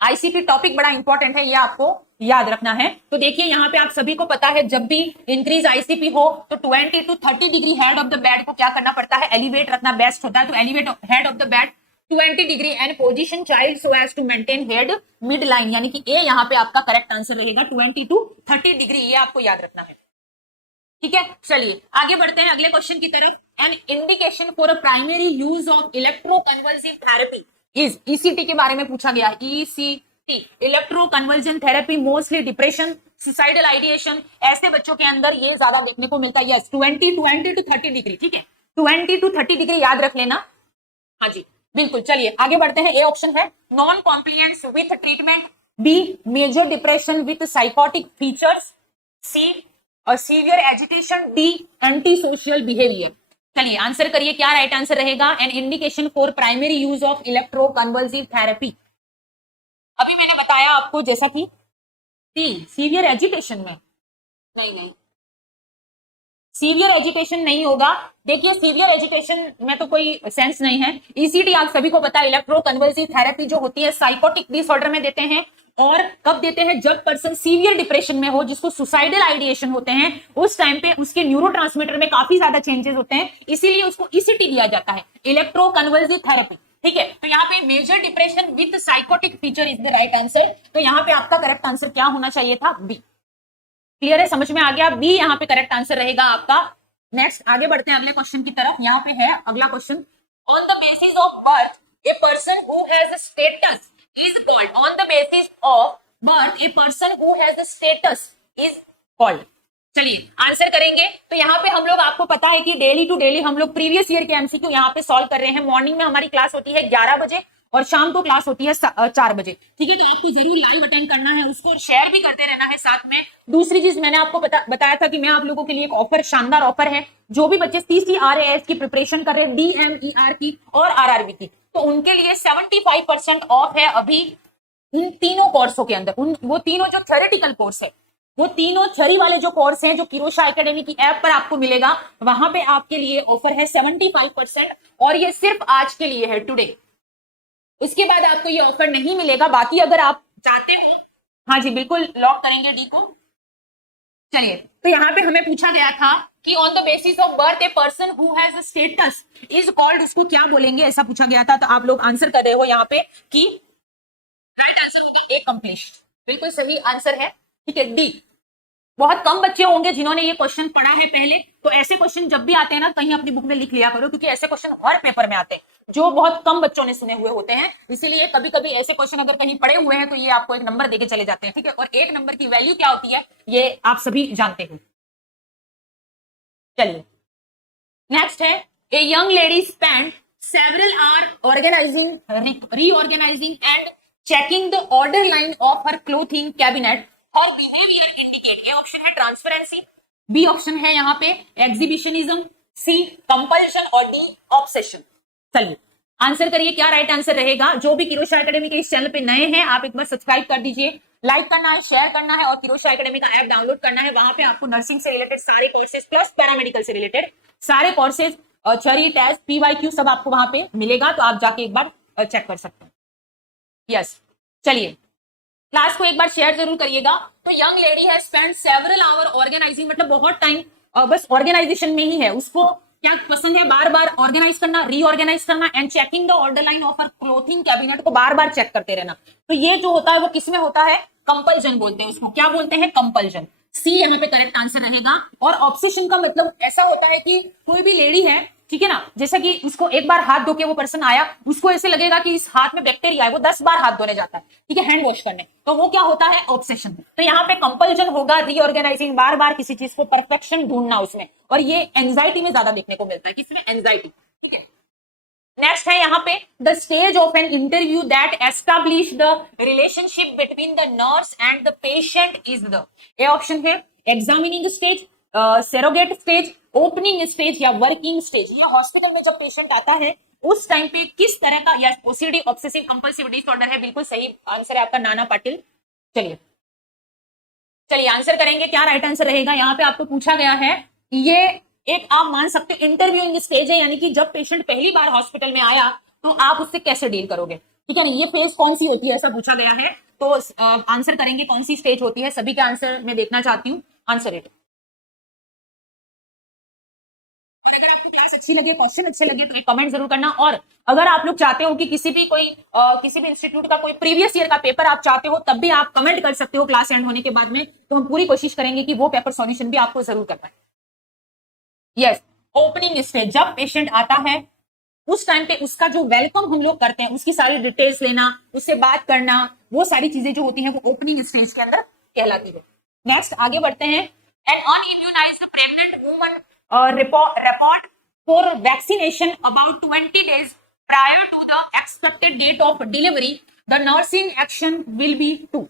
आईसीपी टॉपिक बड़ा इंपॉर्टेंट है, ये आपको याद रखना है। तो देखिए यहाँ पे आप सभी को पता है जब भी इंक्रीज आईसीपी हो तो 20 to 30 degree head of the bed को क्या करना पड़ता है, एलिवेट रखना बेस्ट होता है। तो elevate head of the bed 20 degree and position child so as to maintain head mid line, यानी कि ए यहाँ पे आपका करेक्ट आंसर रहेगा 20 to 30 डिग्री, ये आपको याद रखना है। ठीक है, चलिए आगे बढ़ते हैं अगले क्वेश्चन की तरफ। An indication for a primary use of electroconvulsive therapy is, ECT के बारे में पूछा गया है। ECT electro conversion therapy mostly depression, suicidal ideation, ऐसे बच्चों के अंदर ये ज्यादा देखने को मिलता है। यस 20 to 30 डिग्री, ठीक है 20 to 30 डिग्री याद रख लेना। हाँ जी बिल्कुल, चलिए आगे बढ़ते हैं। ए ऑप्शन है non compliance with treatment, B major depression with psychotic features, C और severe education, D anti social behaviour. चलिए आंसर करिए क्या राइट आंसर रहेगा। An indication for primary use of electro convulsive therapy, अभी मैंने बताया आपको जैसा कि सीवियर एजुकेशन में नहीं सीवियर एजुकेशन नहीं होगा। देखिए सीवियर एजुकेशन में तो कोई सेंस नहीं है। ईसीटी आप सभी को पता है इलेक्ट्रो कन्वर्सिव थेरेपी जो होती है साइकोटिक डिसऑर्डर में देते हैं, और कब देते हैं, जब पर्सन सीवियर डिप्रेशन में हो, जिसको सुसाइडल आइडिएशन होते हैं, उस टाइम पे उसके न्यूरोट्रांसमीटर में काफी ज्यादा चेंजेस होते हैं, इसीलिए उसको ईसीटी दिया जाता है, इलेक्ट्रो कन्वर्सिव थेरेपी। ठीक है, तो यहाँ पे major depression with psychotic feature is the right answer. तो यहाँ पे आपका करेक्ट आंसर क्या होना चाहिए था, बी। क्लियर है, समझ में आ गया, बी यहाँ पे करेक्ट आंसर रहेगा आपका। नेक्स्ट आगे बढ़ते हैं अगले क्वेश्चन की तरफ। यहाँ पे है अगला question, on the basis of birth a person who has status is called, on the basis of birth a person who has the status is called। चलिए आंसर करेंगे। तो यहाँ पे हम लोग, आपको पता है कि डेली टू डेली हम लोग प्रीवियस ईयर के एमसीक्यू यहाँ पे सॉल्व कर रहे हैं। मॉर्निंग में हमारी क्लास होती है 11 बजे और शाम को क्लास होती है 4 बजे। ठीक है, तो आपको जरूर लाइव अटेंड करना है, उसको शेयर भी करते रहना है साथ में। दूसरी चीज मैंने आपको बताया था कि मैं आप लोगों के लिए एक ऑफर, शानदार ऑफर है, जो भी बच्चे CCRAS की प्रिपरेशन कर रहे हैं, DMER की और RRB की, तो उनके लिए 75% ऑफ है अभी इन तीनों कोर्सों के अंदर। वो तीनों जो थ्योरेटिकल कोर्स है, वो तीनों थ्योरी वाले जो कोर्स हैं जो किरोशा एकेडमी की ऐप पर आपको मिलेगा, वहां पे आपके लिए ऑफर है 75%, और ये सिर्फ आज के लिए है, टुडे। उसके बाद आपको ये ऑफर नहीं मिलेगा। बाकी अगर आप चाहते हो, हाँ जी बिल्कुल लॉक करेंगे डी को। चलिए, तो यहाँ पे हमें पूछा गया था कि on the basis of birth a person who has status is called, उसको क्या बोलेंगे, ऐसा पूछा गया था। तो आप लोग आंसर कर रहे हो यहाँ पे कि राइट आंसर होगा ए कंप्लीट, बिल्कुल सही आंसर है। ठीक है, डी। बहुत कम बच्चे होंगे जिन्होंने ये क्वेश्चन पढ़ा है पहले, तो ऐसे क्वेश्चन जब भी आते हैं ना, कहीं अपनी बुक में लिख लिया करो, क्योंकि ऐसे क्वेश्चन हर पेपर में आते हैं जो बहुत कम बच्चों ने सुने हुए होते हैं। इसीलिए कभी कभी ऐसे क्वेश्चन अगर कहीं पड़े हुए हैं तो ये आपको एक नंबर देके चले जाते हैं। ठीक है, और एक नंबर की वैल्यू क्या होती है ये आप सभी जानते हो। चलिए नेक्स्ट है, A young lady spend several hour organising, reorganising and checking the order line of her clothing cabinet, her behaviour indicate. A option है ट्रांसपेरेंसी, बी ऑप्शन है यहाँ पे एग्जीबिशनिज्म, सी कंपल्शन और डी ऑब्सेशन। चलिए answer करिए क्या right answer रहेगा। जो भी किरोशा एकेडमी के इस चैनल पे नए हैं, आप एक बार सब्सक्राइब कर दीजिए, लाइक करना है, शेयर करना है, और किरोशा एकेडमी का ऐप डाउनलोड करना है। वहां पे आपको नर्सिंग से रिलेटेड सारे कोर्सेज प्लस पैरामेडिकल से रिलेटेड सारे कोर्सेज, थ्योरी, टेस्ट, PYQ सब आपको वहां पे मिलेगा, तो आप जाके एक बार चेक कर सकते हैं। यस, चलिए क्लास को एक बार शेयर जरूर करिएगा। तो young lady has spend several hour organising, मतलब बहुत टाइम बस ऑर्गेनाइजेशन में ही है। उसको क्या पसंद है, बार बार ऑर्गेनाइज करना, रीऑर्गेनाइज करना, and checking the order line of her clothing cabinet को बार बार चेक करते रहना। तो ये जो होता है वो किसमें होता है, कंपल्जन बोलते हैं उसको। क्या बोलते हैं, कंपल्जन। सी यहाँ पे करेक्ट आंसर रहेगा। और ऑब्सेशन का मतलब ऐसा होता है कि कोई भी लेडी है, ठीक है ना, जैसा कि उसको एक बार हाथ धो के वो पर्सन आया, उसको ऐसे लगेगा कि इस हाथ में बैक्टीरिया है, वो 10 बार हाथ धोने जाता है, ठीक है, हैंड वॉश करने, तो वो क्या होता है, ऑब्सेशन। तो यहाँ पे कंपल्जन होगा, रीऑर्गेनाइजिंग, बार बार किसी चीज को परफेक्शन ढूंढना उसमें, और ये एंजाइटी में ज्यादा देखने को मिलता है, किसमें, एंजाइटी। ठीक है, नेक्स्ट है यहाँ पे the stage of an interview that establish the relationship between the nurse and the patient is the. A option है examining stage, surrogate stage, opening stage या वर्किंग स्टेज। ये हॉस्पिटल में जब पेशेंट आता है उस टाइम पे किस तरह का, या ओसीडी ऑब्सेसिव कंपल्सिव डिसऑर्डर है, बिल्कुल सही आंसर है आपका नाना पाटिल। चलिए आंसर करेंगे क्या राइट आंसर रहेगा। यहाँ पे आपको पूछा गया है, ये एक आप मान सकते इंटरव्यूइंग स्टेज है, यानी कि जब पेशेंट पहली बार हॉस्पिटल में आया तो आप उससे कैसे डील करोगे। ठीक है ना। ये फेज कौन सी होती है ऐसा पूछा गया है, तो आंसर करेंगे कौन सी स्टेज होती है, सभी के आंसर मैं देखना चाहती हूँ, आंसर इट। और अगर आपको क्लास अच्छी लगे, क्वेश्चन अच्छे लगे तो एक कमेंट जरूर करना। और अगर आप लोग चाहते हो कि किसी भी किसी भी इंस्टीट्यूट का कोई प्रीवियस ईयर का पेपर आप चाहते हो, तब भी आप कमेंट कर सकते हो क्लास एंड होने के बाद में, तो हम पूरी कोशिश करेंगे कि वो पेपर सॉल्यूशन भी आपको जरूर करना है। यस, ओपनिंग स्टेज, जब पेशेंट आता है उस टाइम पे उसका जो वेलकम हम लोग करते हैं, उसकी सारी डिटेल्स लेना, उससे बात करना, वो सारी चीजें जो होती हैं वो ओपनिंग स्टेज के अंदर कहलाती है। नेक्स्ट आगे बढ़ते हैं। An unimmunized pregnant woman report for vaccination about 20 days prior to the expected date of delivery, the nursing action will be 2.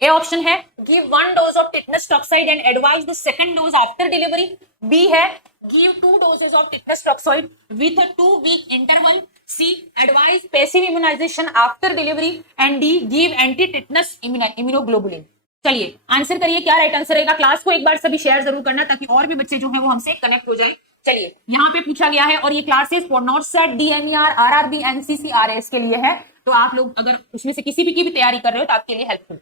A option है give 1 dose of tetanus toxoid and advise the second dose after delivery. B है give 2 doses of tetanus toxoid with a 2-week interval. C advise passive immunization after delivery. And D give anti-tetanus immunoglobulin. चलिए answer करिए, क्या right answer रहेगा। Class को एक बार सभी share जरूर करना ताकि और भी बच्चे जो है वो हमसे कनेक्ट हो जाए। चलिए यहाँ पे पूछा गया है और ये classes for NORCET, DMER, RRB, NCC, RS के लिए है, तो आप लोग अगर उसमें से किसी भी की भी तैयारी कर रहे हो तो आपके लिए हेल्पफुल।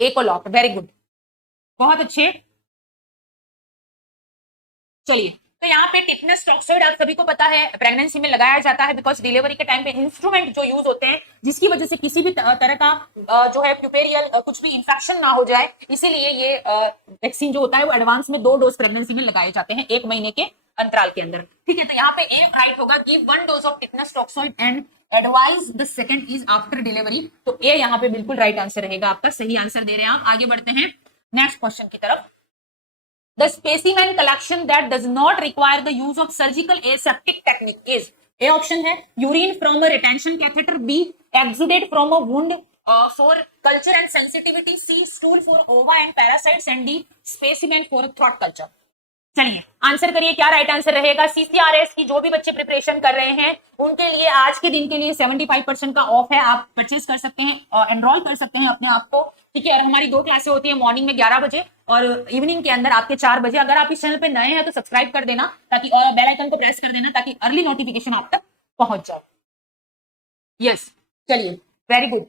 ए को लॉक, वेरी गुड, बहुत अच्छे। चलिए तो यहाँ पे टिटनस टॉक्साइड आप सभी को पता है प्रेगनेंसी में लगाया जाता है, बिकॉज डिलीवरी के टाइम पे इंस्ट्रूमेंट जो यूज होते हैं जिसकी वजह से किसी भी तरह का जो है प्यूपेरियल कुछ भी इंफेक्शन ना हो जाए, इसीलिए ये वैक्सीन जो होता है वो एडवांस में 2 डोज प्रेगनेंसी में लगाए जाते हैं 1 महीने के अंतराल के अंदर। ठीक है, तो यहाँ पे ए राइट होगा, give 1 dose of tetanus toxoid and advise the second is after delivery. तो ए यहाँ पे बिल्कुल राइट आंसर रहेगा आपका, सही आंसर दे रहे हैं आप। आगे बढ़ते हैं नेक्स्ट क्वेश्चन की तरफ। The specimen collection that does not require the use of surgical aseptic technique is A option है urine from a retention catheter, B exudate from a wound for culture and sensitivity, C stool for ova and parasites, and D specimen for throat culture। चलिए answer करिए, क्या right answer रहेगा। CCRS की जो भी बच्चे preparation कर रहे हैं उनके लिए आज के दिन के लिए 75% का ऑफ है, आप परचेस कर सकते हैं, एनरोल कर सकते हैं अपने आप को। ठीक है, और हमारी 2 क्लासें होती है, मॉर्निंग में 11 बजे और इवनिंग के अंदर आपके 4 बजे। अगर आप इस चैनल पे नए हैं तो सब्सक्राइब कर देना, ताकि बेल आइकन को प्रेस कर देना ताकि अर्ली नोटिफिकेशन आप तक पहुंच जाए। यस, चलिए वेरी गुड,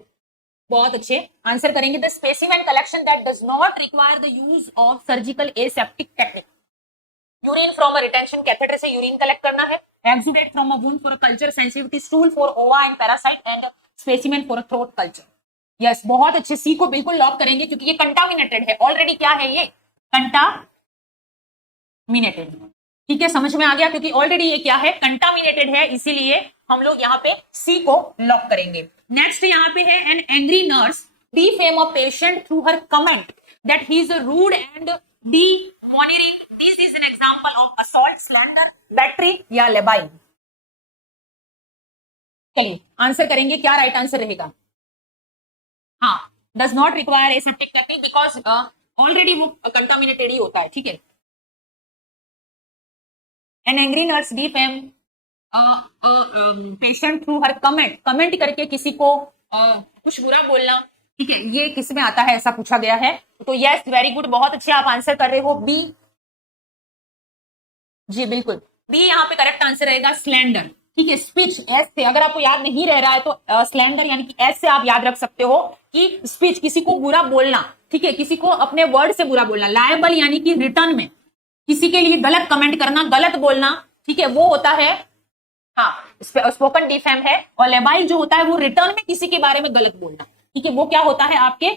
बहुत अच्छे आंसर करेंगे। The specimen collection that does not require the use of surgical aseptic technique, urine from a retention catheter से यूरिन कलेक्ट करना है, exudate from a wound for a culture sensitivity, stool for ova and parasite, and specimen for a throat culture. Yes, बहुत अच्छे, सी को बिल्कुल lock करेंगे क्योंकि ये कंटामिनेटेड है ऑलरेडी। क्या है ये, कंटामिनेटेड। ठीक है, समझ में आ गया, क्योंकि ऑलरेडी ये क्या है, कंटामिनेटेड है, इसीलिए हम लोग यहाँ पे सी को लॉक करेंगे। नेक्स्ट यहाँ पे है an angry nurse defame a patient through her comment that he is rude and demonitoring, this is an example of assault, slander, battery या लेबाई। चलिए आंसर करेंगे, क्या राइट आंसर रहेगा। हाँ, does not require aseptic technique because already वो contaminated ही होता है। ठीक है, an angry nurse defame patient through her comment, comment करके किसी को कुछ बुरा बोलना। ठीक है, ये किस में आता है ऐसा पूछा गया है, तो यस वेरी गुड, बहुत अच्छे आप आंसर कर रहे हो। बी, जी बिल्कुल, बी यहाँ पे करेक्ट आंसर रहेगा, स्लैंडर। ठीक है, स्पीच एस से, अगर आपको याद नहीं रह रहा है तो स्लैंडर यानी कि एस से आप याद रख सकते हो कि स्पीच, किसी को बुरा बोलना। ठीक है, किसी को अपने वर्ड से बुरा बोलना। लायबल यानी कि रिटर्न में किसी के लिए गलत कमेंट करना, गलत बोलना। ठीक है, वो होता है स्पोकन डिफेम है। और लेबाइल जो होता है वो रिटर्न में किसी के बारे में गलत बोलना। ठीक है, वो क्या होता है, आपके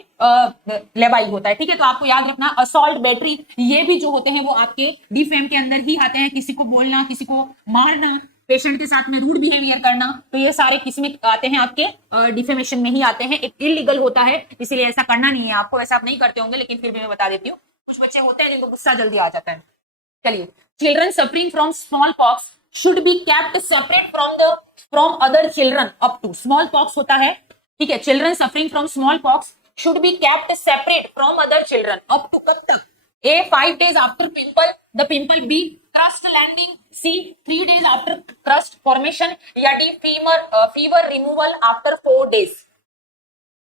लेबाइल होता है। ठीक है, तो आपको याद रखना असॉल्ट, बैटरी, ये भी जो होते हैं वो आपके डिफेम के अंदर ही आते हैं। किसी को बोलना, किसी को मारना, पेशेंट के साथ में रूड बिहेवियर करना, तो ये सारे किसी में आते हैं, आपके डिफेमेशन में ही आते हैं। एक इलीगल होता है, इसीलिए ऐसा करना नहीं है आपको। वैसे आप नहीं करते होंगे, लेकिन फिर भी मैं बता देती हूँ, कुछ बच्चे होते हैं जिनको गुस्सा जल्दी आ जाता है। चलिए, children suffering from smallpox should be kept separate from other children up to, smallpox होता है। ठीक है, children suffering from smallpox should be kept separate from other children up to कब तक। A 5 days after pimple, the pimple, B crust landing, C 3 days after crust formation, या D fever removal after 4 days।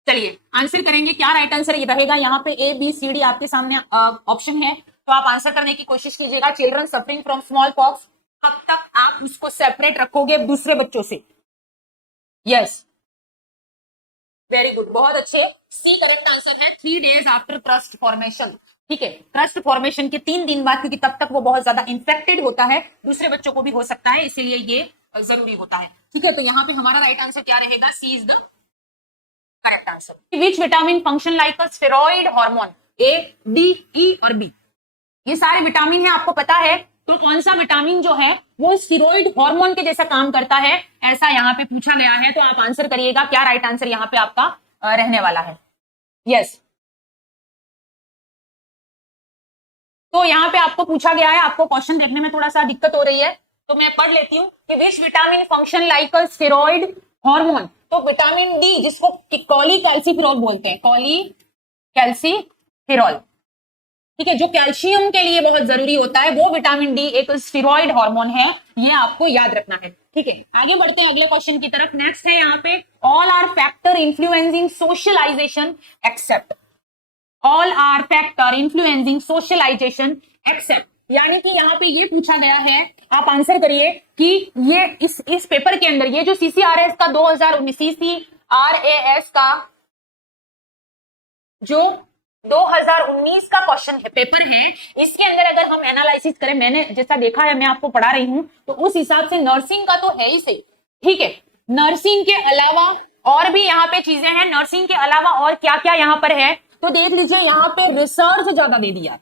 चलिए answer करेंगे, क्या right answer रहेगा। यहाँ पे A B C D आपके सामने ऑप्शन है, तो आप आंसर करने की कोशिश कीजिएगा। Children suffering from small pox, कब तक आप उसको सेपरेट रखोगे दूसरे बच्चों से। यस, वेरी गुड, बहुत अच्छे। सी करेक्ट आंसर है, 3 days आफ्टर क्रस्ट फॉर्मेशन। ठीक है, क्रस्ट फॉर्मेशन के 3 दिन बाद, क्योंकि तब तक वो बहुत ज्यादा इन्फेक्टेड होता है, दूसरे बच्चों को भी हो सकता है, इसीलिए ये जरूरी होता है। ठीक है, तो यहाँ पे हमारा राइट आंसर क्या रहेगा? C is the correct answer. Which vitamin function like a steroid hormone? A, D, E और बी। ये सारे विटामिन है, आपको पता है, तो कौन सा विटामिन जो है वो स्टीरॉइड हार्मोन के जैसा काम करता है, ऐसा यहाँ पे पूछा गया है। तो आप आंसर करिएगा, क्या राइट आंसर यहाँ पे आपका रहने वाला है? यस, तो यहाँ पे आपको पूछा गया है, आपको क्वेश्चन देखने में थोड़ा सा दिक्कत हो रही है, तो मैं पढ़ लेती हूँ कि विच vitamin function like a steroid hormone. तो विटामिन डी, जिसको कॉली कैल्सिफेरॉल बोलते हैं, कॉली कैल्सिफेरॉल, ठीक है, जो कैल्शियम के लिए बहुत जरूरी होता है, वो विटामिन डी एक स्टेरॉइड हार्मोन है, ये आपको याद रखना है। ठीक है, आगे बढ़ते हैं अगले क्वेश्चन की तरफ। नेक्स्ट है यहाँ पे, all are factor influencing socialisation except. All are factor influencing socialisation except, यानी कि यहाँ पे ये पूछा गया है, आप आंसर करिए कि ये इस पेपर के अंदर, ये जो सीसीआरएस का 2019 सीसीआरएएस का जो 2019 का क्वेश्चन है, पेपर है, इसके अंदर अगर हम एनालिसिस करें, मैंने जैसा देखा है, मैं आपको पढ़ा रही हूं, तो उस हिसाब से नर्सिंग का तो है ही सही। ठीक है, नर्सिंग के अलावा और भी यहाँ पे चीजें हैं, नर्सिंग के अलावा और क्या क्या यहाँ पर है, तो देख लीजिए, यहाँ पे रिसर्च ज्यादा दे दिया।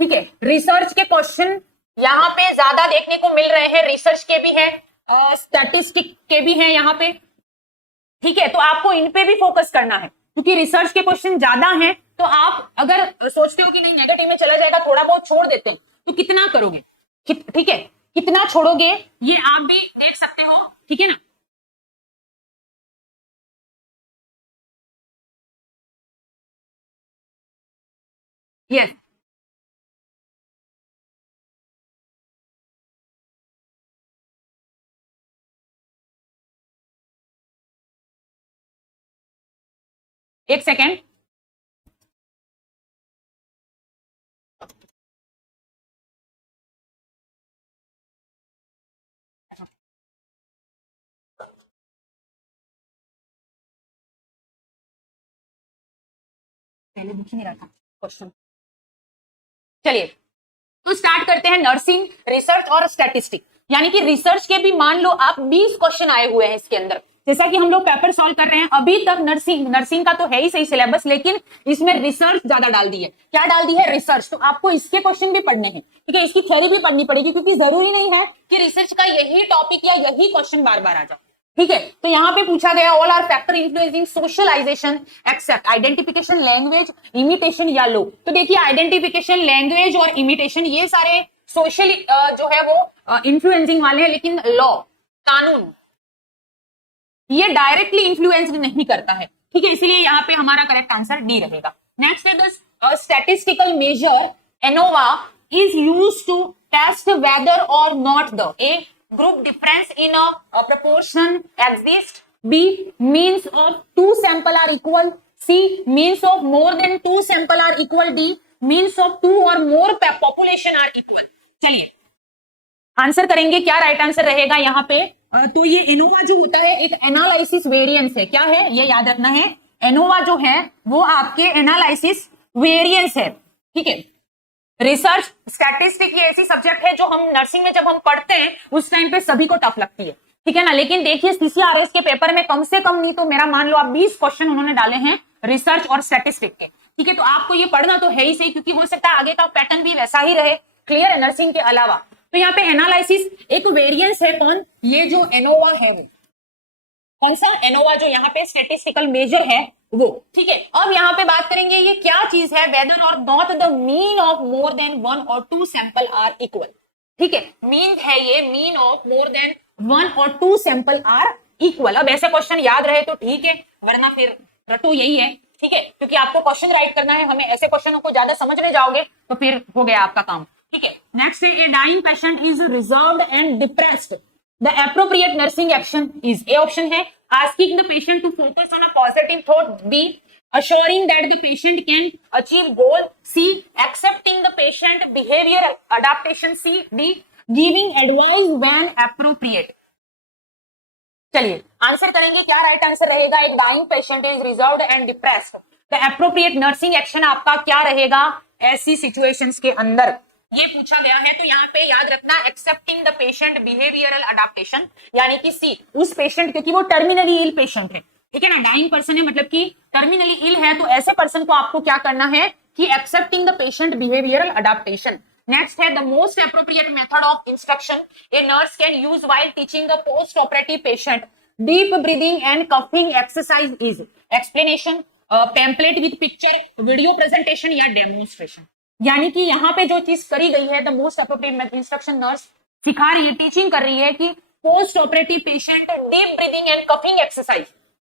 ठीक है, रिसर्च के क्वेश्चन यहाँ पे ज्यादा देखने को मिल रहे हैं, रिसर्च के भी है, स्टैटिस्टिक के भी है यहाँ पे। ठीक है, तो आपको इन पे भी फोकस करना है, क्योंकि रिसर्च के क्वेश्चन ज्यादा हैं। तो आप अगर सोचते हो कि नहीं नेगेटिव में चला जाएगा, थोड़ा बहुत छोड़ देते हैं, तो कितना करोगे? ठीक है, कितना छोड़ोगे ये आप भी देख सकते हो। ठीक है ना? यस, एक सेकेंड, पहले दिख ही नहीं रहा था क्वेश्चन। चलिए, तो स्टार्ट करते हैं, नर्सिंग, रिसर्च और स्टैटिस्टिक। यानी कि रिसर्च के भी मान लो आप 20 क्वेश्चन आए हुए हैं इसके अंदर, जैसा कि हम लोग पेपर सॉल्व कर रहे हैं अभी तक। नर्सिंग का तो है ही सही सिलेबस, लेकिन इसमें रिसर्च ज्यादा डाल दी है। क्या डाल दी है? रिसर्च। तो आपको इसके क्वेश्चन भी पढ़ने हैं, ठीक है, इसकी थ्योरी भी पढ़नी पड़ेगी, क्योंकि जरूरी नहीं है कि रिसर्च का यही टॉपिक या यही क्वेश्चन बार बार आ जाए। ठीक है, तो यहां पे पूछा गया, all are factor influencing socialisation except identification, language, imitation या लो। तो देखिए, आइडेंटिफिकेशन, लैंग्वेज और इमिटेशन, ये सारे सोशल जो है वो इन्फ्लुएंसिंग वाले हैं, लेकिन लॉ, कानून, ये डायरेक्टली इन्फ्लुएंस नहीं करता है। ठीक है, इसलिए यहाँ पे हमारा करेक्ट आंसर डी रहेगा। नेक्स्ट है the statistical measure ANOVA is used to test whether or not the a group difference in a proportion exist, b means of two sample are equal, c means of more than two sample are equal, d means of two or more population are equal। चलिए answer करेंगे, क्या right answer रहेगा यहाँ पे? तो ये ANOVA जो होता है एक एनालिसिस वेरिएंस है। क्या है? ये याद रखना है, एनोवा जो है वो आपके एनालिसिस वेरिएंस है। ठीक है, रिसर्च, स्टैटिस्टिक, ये ऐसी सब्जेक्ट है जो हम नर्सिंग में जब हम पढ़ते हैं उस टाइम पे सभी को टफ लगती है। ठीक है ना? लेकिन देखिए, सीसीआरएस के पेपर में कम से कम नहीं तो मेरा मान लो आप 20 क्वेश्चन उन्होंने डाले हैं रिसर्च और स्टैटिस्टिक के। ठीक है, तो आपको ये पढ़ना तो है ही सही, क्योंकि हो सकता है आगे का पैटर्न भी वैसा ही रहे। क्लियर है? नर्सिंग के अलावा तो यहाँ पे एनालिसिस एक वेरिएंस है। कौन? ये जो एनोवा है वो, कौन सा? एनोवा, जो यहाँ पे स्टैटिस्टिकल मेजर है वो। ठीक है, अब यहाँ पे बात करेंगे ये क्या चीज है, weather or not the mean of more than one और टू सैंपल आर इक्वल। ठीक है, मीन है ये, mean of more than one और टू सैंपल आर इक्वल। अब ऐसे क्वेश्चन याद रहे तो ठीक है, वरना फिर रटो यही है। ठीक है, क्योंकि आपको क्वेश्चन राइट करना है, हमें ऐसे क्वेश्चनों को ज्यादा समझने जाओगे तो फिर हो गया आपका काम। ठीक है, नेक्स्ट है, A dying patient is reserved and depressed, the appropriate nursing action is, A option है asking the patient to focus on a positive thought, b assuring that the patient can achieve goal, c accepting the patient behavior adaptation, c d giving advice when appropriate। चलिए answer करेंगे, क्या right answer रहेगा? एक dying patient is reserved and depressed, the appropriate nursing action आपका क्या रहेगा ऐसी situations के अंदर? ये पूछा गया है। तो यहाँ पे याद रखना, accepting the patient behavioural adaptation, यानी कि सी उस पेशेंट, क्योंकि वो टर्मिनली इल पेशेंट है, ठीक है ना, डाइंग पर्सन है, मतलब कि टर्मिनली इल है, तो ऐसे पर्सन को आपको क्या करना है कि accepting the patient behavioural adaptation. Next है the most appropriate method of instruction a nurse can use while teaching the post operative patient deep breathing and coughing exercise is explanation, pamphlet with picture, video presentation या demonstration. यानी कि यहाँ पे जो चीज करी गई है, the most appropriate instruction nurse सिखा रही है, टीचिंग कर रही है कि post operative patient deep breathing and coughing exercise,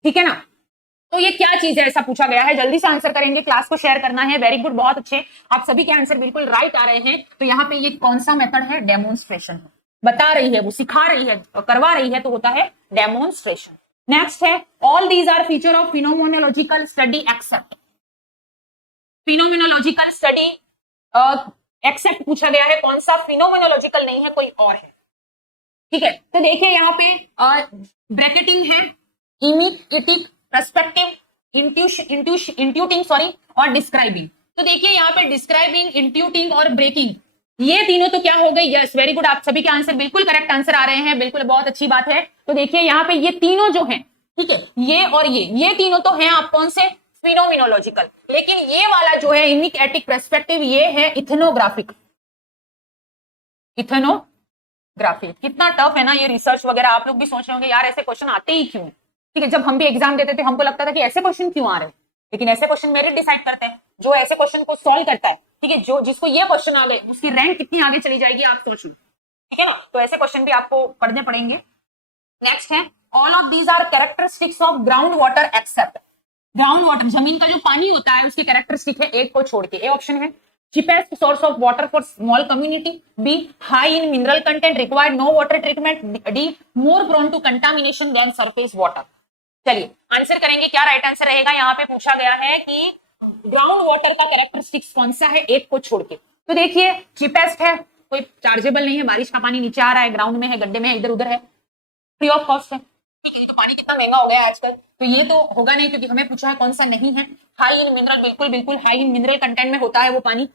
ठीक है ना। तो ये क्या चीज है ऐसा पूछा गया है, जल्दी से आंसर करेंगे, क्लास को शेयर करना है। वेरी गुड, बहुत अच्छे, आप सभी के आंसर बिल्कुल राइट आ रहे हैं। तो यहाँ पे ये कौन सा मेथड है? डेमोन्स्ट्रेशन बता रही है, वो सिखा रही है, करवा रही है, तो होता है डेमोन्स्ट्रेशन। नेक्स्ट है all these are feature of phenomenological study except, phenomenological study except पूछा गया है, कौन सा? फिनोमेनोलॉजिकल नहीं है, कोई और है, ठीक है। तो देखिए यहाँ पे ब्रैकेटिंग है, इनिटिक, पर्सपेक्टिव, इंट्यूटिंग सॉरी, और डिस्क्राइबिंग। तो देखिए यहाँ पे डिस्क्राइबिंग, इंट्यूटिंग और ब्रेकिंग, ये तीनों तो क्या हो गई? यस, वेरी गुड, आप सभी के आंसर बिल्कुल करेक्ट आंसर आ रहे हैं, बिल्कुल बहुत अच्छी बात है। तो देखिए यहाँ पे ये तीनों जो हैं, ठीक है, ये और ये तीनों तो हैं आप कौन से? फिनोमिनोलॉजिकल। लेकिन ये वाला जो है इनिक पर्सपेक्टिव, ये है इथनोग्राफिक, इथनोग्राफिक। कितना टफ है ना ये रिसर्च वगैरह, आप लोग भी सोच रहे होंगे यार ऐसे क्वेश्चन आते ही क्यों? ठीक है, जब हम भी एग्जाम देते थे हमको लगता था कि ऐसे क्वेश्चन क्यों आ रहे हैं, लेकिन ऐसे क्वेश्चन मेरिट डिसाइड करते हैं। जो ऐसे क्वेश्चन को सॉल्व करता है, ठीक है, जो जिसको ये क्वेश्चन आ गए उसकी रैंक कितनी आगे चली जाएगी आप सोच लो, ठीक है ना। तो ऐसे क्वेश्चन भी आपको पढ़ने पड़ेंगे। नेक्स्ट है all of these are characteristics of ground water except, ground water जमीन का जो पानी होता है उसके कैरेक्टरिस्टिक है एक को छोड़ के। ए ऑप्शन है cheapest source of water for small community, B high in mineral content, required no water treatment, D more prone to contamination than surface water। चलिए आंसर करेंगे, क्या राइट आंसर रहेगा? यहाँ पे पूछा गया है कि ग्राउंड वाटर का कैरेक्टरिस्टिक्स कौन सा है एक को छोड़ के। तो देखिए चीपेस्ट है, कोई चार्जेबल नहीं है, बारिश का पानी नीचे आ रहा है, ग्राउंड में है, गड्ढे में है, इधर उधर है, फ्री ऑफ कॉस्ट है। तो पानी कितना महंगा हो गया है आजकल, तो ये तो होगा नहीं, क्योंकि हमें पूछा है कौन सा नहीं है। हाई इन मिनरल, बिल्कुल बिल्कुल हाई इन मिनरल कंटेंट में होता है वो पानी।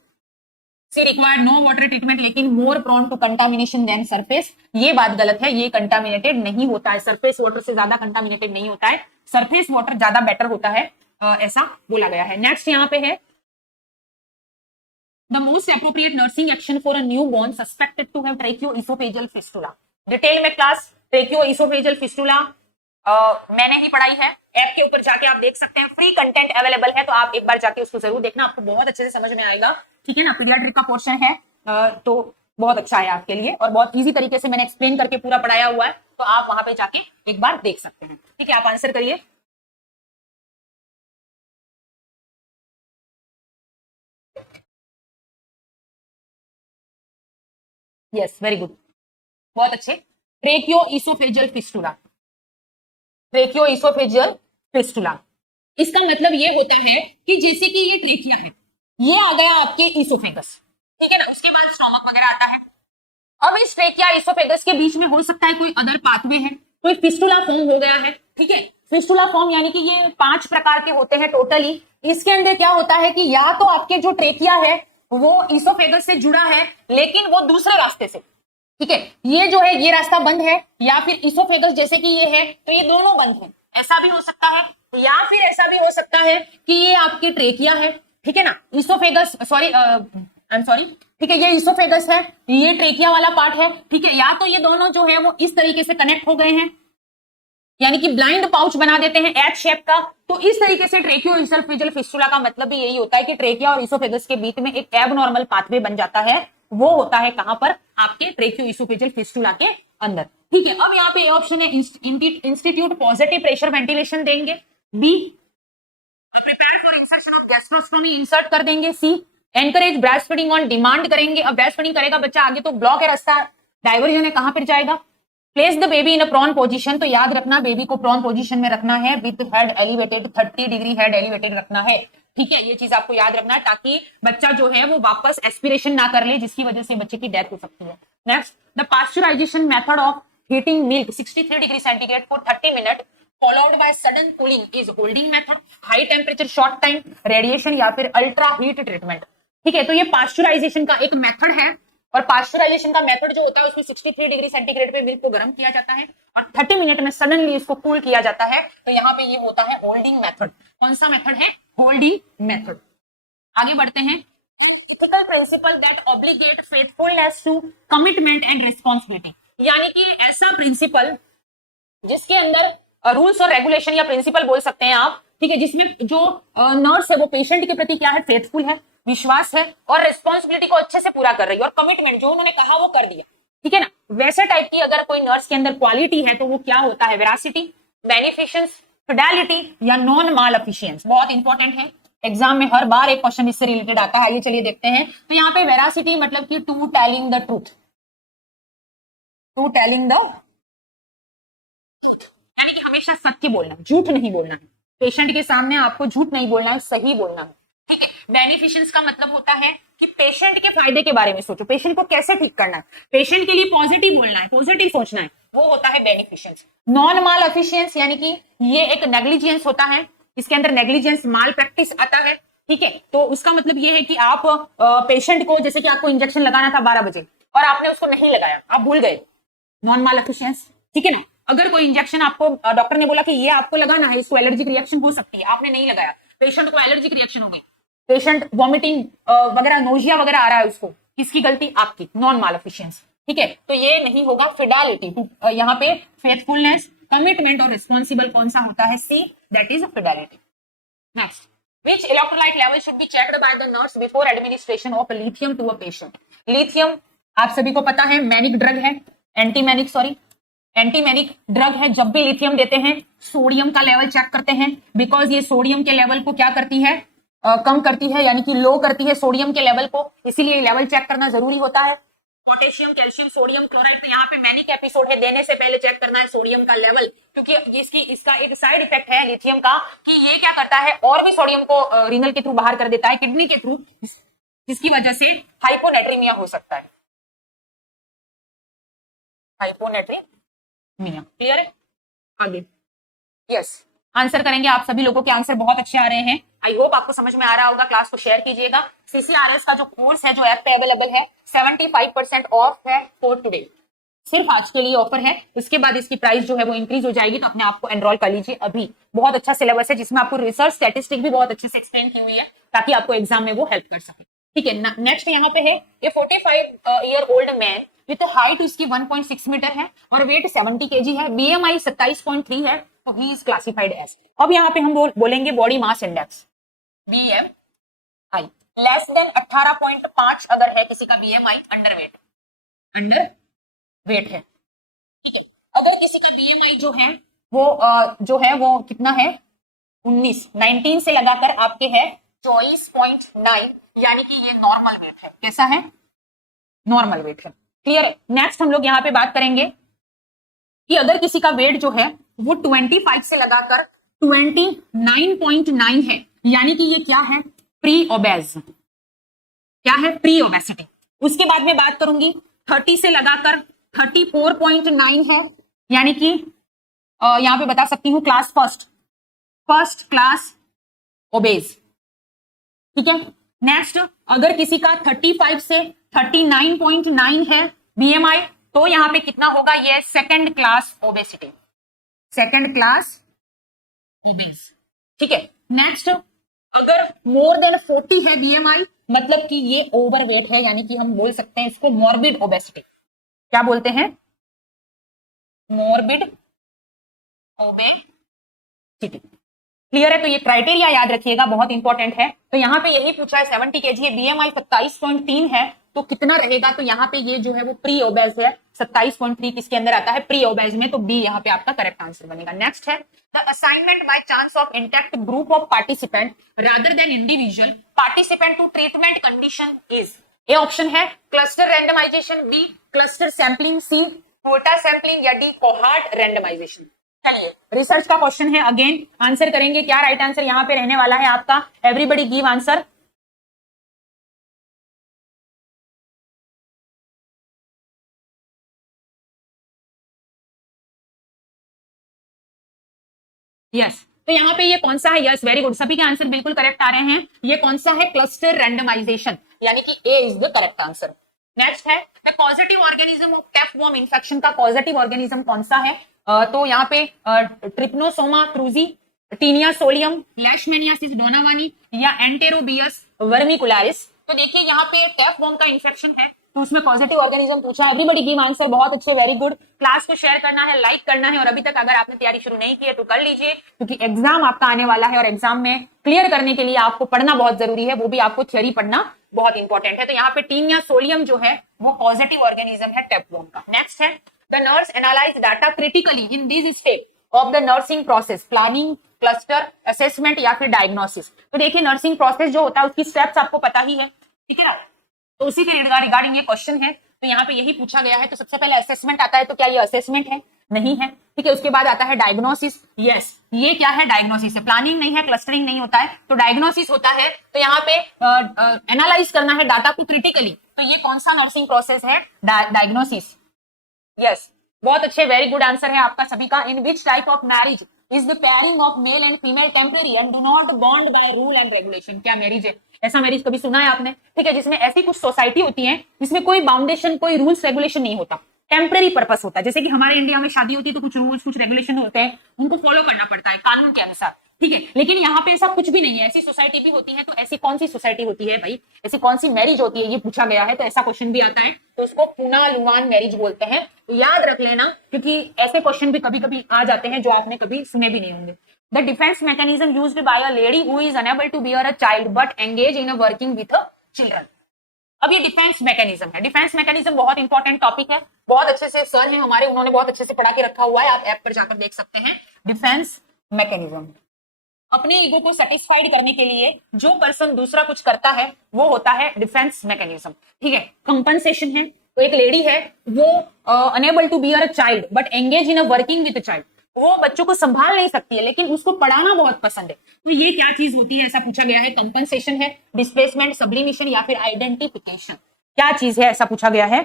C required no water treatment, लेकिन more prone to contamination than surface, ये बात गलत है, ये कंटामिनेटेड नहीं होता है, सरफेस वाटर से ज्यादा कंटामिनेटेड नहीं होता है, सरफेस वाटर ज्यादा बेटर होता है, ऐसा बोला गया है। नेक्स्ट यहाँ पे है the most appropriate nursing action for a new born suspected to have tracheoesophageal fistula. Detail में क्लास ट्रेकियोइसोफेजियल फिस्टुला मैंने ही पढ़ाई है, ऐप के ऊपर जाके आप देख सकते हैं, फ्री कंटेंट अवेलेबल है, तो आप एक बार जाके उसको जरूर देखना, आपको बहुत अच्छे से समझ में आएगा, ठीक है ना। पीडियाट्रिक का पोर्शन है, तो बहुत अच्छा है आपके लिए, और बहुत इजी तरीके से मैंने एक्सप्लेन करके पूरा पढ़ाया हुआ है, तो आप वहां पे जाके एक बार देख सकते हैं, ठीक है। आप आंसर करिए। यस, वेरी गुड, बहुत अच्छे। ट्रेकियोइसोफेजियल फिस्टुला, ट्रेकियोइसोफेजियल फिस्टुला, इसका मतलब ये होता है कि जैसे कि ये ट्रेकिया है, ये आ गया आपके इसोफेगस, ठीक है ना, उसके बाद स्टोमक वगैरह आता है। अब इस ट्रेकिया इसोफेगस के बीच में हो सकता है कोई अदर पाथवे है, कोई फिस्टुला फॉर्म हो गया है, ठीक है। फिस्टुला फॉर्म यानी कि ये 5 प्रकार के होते हैं टोटली। इसके अंदर क्या होता है कि या तो आपके जो ट्रेकिया है वो इसोफेगस से जुड़ा है, लेकिन वो दूसरे रास्ते से, ठीक है, ये जो है ये रास्ता बंद है, या फिर इसोफेगस जैसे कि ये है तो ये दोनों बंद है, ऐसा भी हो सकता है। या फिर ऐसा भी हो सकता है कि ये आपकी ट्रेकिया है, ठीक है ना, oesophagus sorry I am sorry, ठीक है, ये इसोफेगस है, ये ट्रेकिया वाला पार्ट है, ठीक है। या तो ये दोनों जो है वो इस तरीके से कनेक्ट हो गए हैं, यानी कि ब्लाइंड पाउच बना देते हैं एच शेप का, तो इस तरीके से ट्रेकियोइसोफेजियल फिस्टुला का मतलब भी यही होता है कि ट्रेकिया और इसोफेगस के बीच में एक एबनॉर्मल पाथवे बन जाता है, वो होता है कहां पर? आपके ट्रेकियोइसोफेजियल फिस्टुला के अंदर, ठीक है। अब यहाँ पे ऑप्शन है इंस्टीट्यूट पॉजिटिव प्रेशर वेंटिलेशन देंगे, B prepare for insertion of gastrostomy insert कर देंगे, C encourage breast feeding on demand करेंगे। अब ब्रेस्ट फीडिंग करेगा बच्चा, आगे तो ब्लॉक है रास्ता, डाइवर्जन है, कहां पर जाएगा? Place the baby in a prone position, तो याद रखना बेबी को प्रॉन पोजीशन में रखना है, with head elevated, 30 degree head elevated रखना है, ठीक है। ये चीज आपको याद रखना है ताकि बच्चा जो है वो वापस एस्पिरेशन ना कर ले, जिसकी वजह से बच्चे की डेथ हो सकती है। Next the pasteurisation method of heating milk 63 degree centigrade for 30 minutes followed by sudden cooling is holding method, high temperature short time, radiation या फिर ultra heat treatment। ठीक है, तो ये पास्चुराइजेशन का एक मेथड है और पास्चुराइजेशन का मेथड जो होता है उसमें 63 डिग्री सेंटीग्रेड पे मिल्क को गर्म किया जाता है और 30 मिनट में सडनली इसको कूल किया जाता है। तो यहाँ पे ये होता है होल्डिंग मेथड। कौन सा मेथड है? Holding method. आगे बढ़ते हैं। ethical principle that obligate faithfulness to commitment and responsibility, यानी कि ऐसा प्रिंसिपल जिसके अंदर रूल्स और रेगुलेशन या प्रिंसिपल बोल सकते हैं आप, ठीक है, जिसमें जो नर्स है वो पेशेंट के प्रति क्या है? फेथफुल है, विश्वास है और रिस्पॉन्सिबिलिटी को अच्छे से पूरा कर रही है और कमिटमेंट जो उन्होंने कहा वो कर दिया। ठीक है ना, वैसे टाइप की अगर कोई नर्स के अंदर क्वालिटी है तो वो क्या होता है? वेरासिटी, बेनिफिशियंस, फिडेलिटी या नॉन माल एफिशिएंस। बहुत इंपॉर्टेंट है, एग्जाम में हर बार एक क्वेश्चन इससे रिलेटेड आता है। ये चलिए देखते हैं। तो यहाँ पे वेरासिटी मतलब कि to telling the truth, to telling the, यानी कि हमेशा सत्य बोलना, झूठ नहीं बोलना है। पेशेंट के सामने आपको झूठ नहीं बोलना है, सही बोलना है। ठीक है। बेनिफिशियंस का मतलब होता है कि पेशेंट के फायदे के बारे में सोचो, पेशेंट को कैसे ठीक करना है, पेशेंट के लिए पॉजिटिव बोलना है, पॉजिटिव सोचना है, वो होता है बेनिफिशियंस। नॉन माल एफिशिएंस यानी कि ये एक नेग्लिजेंस होता है, इसके अंदर नेग्लिजेंस माल प्रैक्टिस आता है। ठीक है, तो उसका मतलब ये है कि आप पेशेंट को, जैसे कि आपको इंजेक्शन लगाना था 12 बजे और आपने उसको नहीं लगाया, आप भूल गए, नॉन माल एफिशिएंस। ठीक है ना, अगर कोई इंजेक्शन आपको डॉक्टर ने बोला कि ये आपको लगाना है, इसको एलर्जिक रिएक्शन हो सकती है, आपने नहीं लगाया, पेशेंट को एलर्जिक रिएक्शन हो गई, पेशेंट वॉमिटिंग वगैरह, नोजिया वगैरह आ रहा है, उसको किसकी गलती? आपकी, नॉन माल एफिशिएंस। ठीक है, तो ये नहीं होगा। फिडेलिटी, यहाँ पे फेथफुलनेस, कमिटमेंट और रिस्पॉन्सिबल कौन सा होता है? C, that is fidelity. Next, which electrolyte level should be checked by the nurse before administration of lithium to a patient? lithium आप सभी को पता है मैनिक ड्रग है, एंटीमैनिक ड्रग है। जब भी लिथियम देते हैं सोडियम का लेवल चेक करते हैं, बिकॉज ये सोडियम के लेवल को क्या करती है? कम करती है, यानी कि लो करती है सोडियम के लेवल को, इसीलिए लेवल चेक करना जरूरी होता है। पोटेशियम, कैल्शियम, सोडियम क्लोराइड, तो यहाँ पे मैनिक एपिसोड है, देने से पहले चेक करना है सोडियम का लेवल, क्योंकि इसका एक साइड इफेक्ट है लिथियम का कि ये क्या करता है, और भी सोडियम को रीनल के थ्रू बाहर कर देता है, किडनी के थ्रू, जिसकी वजह से हाइपोनेट्रीमिया हो सकता है। हाइपोनेट्रीमिया क्लियर है? आगे यस, आंसर करेंगे। आप सभी लोगों के आंसर बहुत अच्छे आ रहे हैं। आई होप आपको समझ में आ रहा होगा। क्लास को शेयर कीजिएगा। सीसीआरएस का जो कोर्स है, जो ऐप पे अवेलेबल है, 75% ऑफ है फॉर टुडे, सिर्फ आज के लिए ऑफर है। उसके बाद इसकी प्राइस जो है वो इंक्रीज हो जाएगी, तो अपने आप को एनरोल कर लीजिए अभी। बहुत अच्छा सिलेबस है जिसमें आपको रिसर्च स्टैटिस्टिक भी बहुत अच्छे से एक्सप्लेन की हुई है, ताकि आपको एग्जाम में वो हेल्प कर सके। ठीक है, नेक्स्ट यहाँ पे है ये 45 year old man with height उसकी 1.6 मीटर है और वेट 70 केजी है, बीएमआई 27.3 है, तो ही इज क्लासिफाइड एज। अब यहाँ पे हम बोलेंगे body mass index, BMI less than 18.5 अगर है किसी का बीएमआई, अंडर वेट है। ठीक है, अगर किसी का बीएमआई जो है वो कितना है? 19 से लगाकर आपके है 24.9, यानी कि ये नॉर्मल वेट है। कैसा है? नॉर्मल वेट है। क्लियर है? नेक्स्ट हम लोग यहाँ पे बात करेंगे कि अगर किसी का वेट जो है वो 25 से लगाकर 29.9 है, यानी कि ये क्या है? Pre obeys. क्या है? Pre obesity. उसके बाद में बात करूंगी 30 से लगाकर 34.9 है, यानी कि यहां पे बता सकती हूं क्लास फर्स्ट क्लास ओबेज। ठीक है, नेक्स्ट अगर किसी का 35 से 39.9 है बीएमआई, तो यहां पे कितना होगा? ये second class obesity, second class obeys. ठीक है, नेक्स्ट अगर मोर देन 40 है बीएमआई, मतलब कि ये ओवरवेट है, यानी कि हम बोल सकते हैं इसको मॉर्बिड ओबेसिटी। क्या बोलते हैं? Morbid obesity. क्लियर है? तो ये क्राइटेरिया याद रखिएगा, बहुत इंपॉर्टेंट है। तो यहाँ पे यही पूछा है 70 केजी है, बीएमआई 27.3 है, तो कितना रहेगा? तो यहाँ पे ये जो है वो प्री ओबेज है। 27.3 किसके अंदर आता है? प्री ओबेज में, तो बी यहाँ पे आपका करेक्ट आंसर बनेगा। नेक्स्ट है the assignment by chance of intact group of participant rather than individual participant to treatment condition is. A option है cluster randomization, B cluster sampling, C quota sampling या D cohort randomization. Research का question है, again answer करेंगे। क्या right answer यहाँ पे रहने वाला है आपका? Everybody give answer. यस तो यहाँ पे ये कौन सा है? यस वेरी गुड, सभी के आंसर बिल्कुल करेक्ट आ रहे हैं। ये कौन सा है? क्लस्टर रैंडमाइजेशन, यानी कि A is the correct answer. Next है the causative organism of tapeworm infection का कॉजेटिव ऑर्गेनिज्म कौन सा है? तो यहाँ पे trypanosoma cruzi, taenia solium, leishmaniasis donovani या एंटेरोबियस वर्मिकुलारिस। तो देखिए यहाँ पे टैपवॉर्म का इन्फेक्शन है तो उसमें पॉजिटिव ऑर्गेनिज्म पूछा है। एवरीबॉडी गिव आंसर, बहुत अच्छे, वेरी गुड। क्लास को शेयर करना है, लाइक करना है और अभी तक अगर आपने तैयारी शुरू नहीं की है तो कर लीजिए, क्योंकि एग्जाम आपका आने वाला है और एग्जाम में क्लियर करने के लिए आपको पढ़ना बहुत जरूरी है, वो भी आपको थ्योरी पढ़ना बहुत इंपॉर्टेंट है। तो यहाँ पे टीनिया सोलियम जो है वो पॉजिटिव ऑर्गेनिज्म है टैपवॉर्म का। नेक्स्ट है the nurse analyse data critically in this step of the nursing process, planning, cluster, assessment या फिर डायग्नोसिस। तो देखिए नर्सिंग प्रोसेस जो होता है उसकी स्टेप्स आपको पता ही है, ठीक है ना, तो उसी के रिगार्डिंग ये क्वेश्चन है। तो यहाँ पे यही पूछा गया है। तो सबसे पहले असेसमेंट आता है, तो क्या ये असेसमेंट है? नहीं है, ठीक है। उसके बाद आता है डायग्नोसिस, यस ये क्या है? डायग्नोसिस है। प्लानिंग नहीं है, क्लस्टरिंग नहीं होता है, तो डायग्नोसिस होता है। तो यहाँ पे एनालाइज करना है डाटा को क्रिटिकली, तो ये कौन सा नर्सिंग प्रोसेस है? डायग्नोसिस, यस बहुत अच्छे, वेरी गुड आंसर है आपका सभी का। In which type of marriage is the pairing of male and female temporary and do not bond by rule and regulation? क्या मैरिज है? ऐसा मैरिज कभी सुना है आपने? ठीक है, जिसमें ऐसी कुछ सोसाइटी होती है जिसमें कोई बाउंडेशन, कोई रूल्स रेगुलेशन नहीं होता, टेम्पररी पर्पस होता है। जैसे कि हमारे इंडिया में शादी होती है तो कुछ रूल्स, कुछ रेगुलेशन होते हैं, उनको फॉलो करना पड़ता है कानून के अनुसार, ठीक है। लेकिन यहाँ पे ऐसा कुछ भी नहीं है, ऐसी सोसाइटी भी होती है। तो ऐसी कौन सी सोसाइटी होती है भाई, ऐसी कौन सी मैरिज होती है, ये पूछा गया है। तो ऐसा क्वेश्चन भी आता है, तो उसको पूना लुवान मैरिज बोलते हैं। तो याद रख लेना, क्योंकि ऐसे क्वेश्चन भी कभी कभी आ जाते हैं जो आपने कभी सुने भी नहीं होंगे। The defence mechanism used by a lady who is unable to bear a child but engage in a working with a children. अब ये डिफेंस मैकेनिज्म है। डिफेंस मैकेनिज्म बहुत इंपॉर्टेंट टॉपिक है, बहुत अच्छे से सर हैं हमारे, उन्होंने बहुत अच्छे से पढ़ा के रखा हुआ है, आप ऐप पर जाकर देख सकते हैं। डिफेंस मैकेनिज्म, अपने ईगो को सेटिस्फाइड करने के लिए जो पर्सन दूसरा कुछ करता है वो होता है डिफेंस मैकेनिज्म, ठीक है। कंपनसेशन है, तो एक लेडी है वो unable to bear a child but engage in a working with child, वो बच्चों को संभाल नहीं सकती है लेकिन उसको पढ़ाना बहुत पसंद है। तो ये क्या चीज होती है, ऐसा पूछा गया है। कंपनसेशन है, डिस्प्लेसमेंट, सब्लिमिशन या फिर आइडेंटिफिकेशन, क्या चीज है ऐसा पूछा गया है।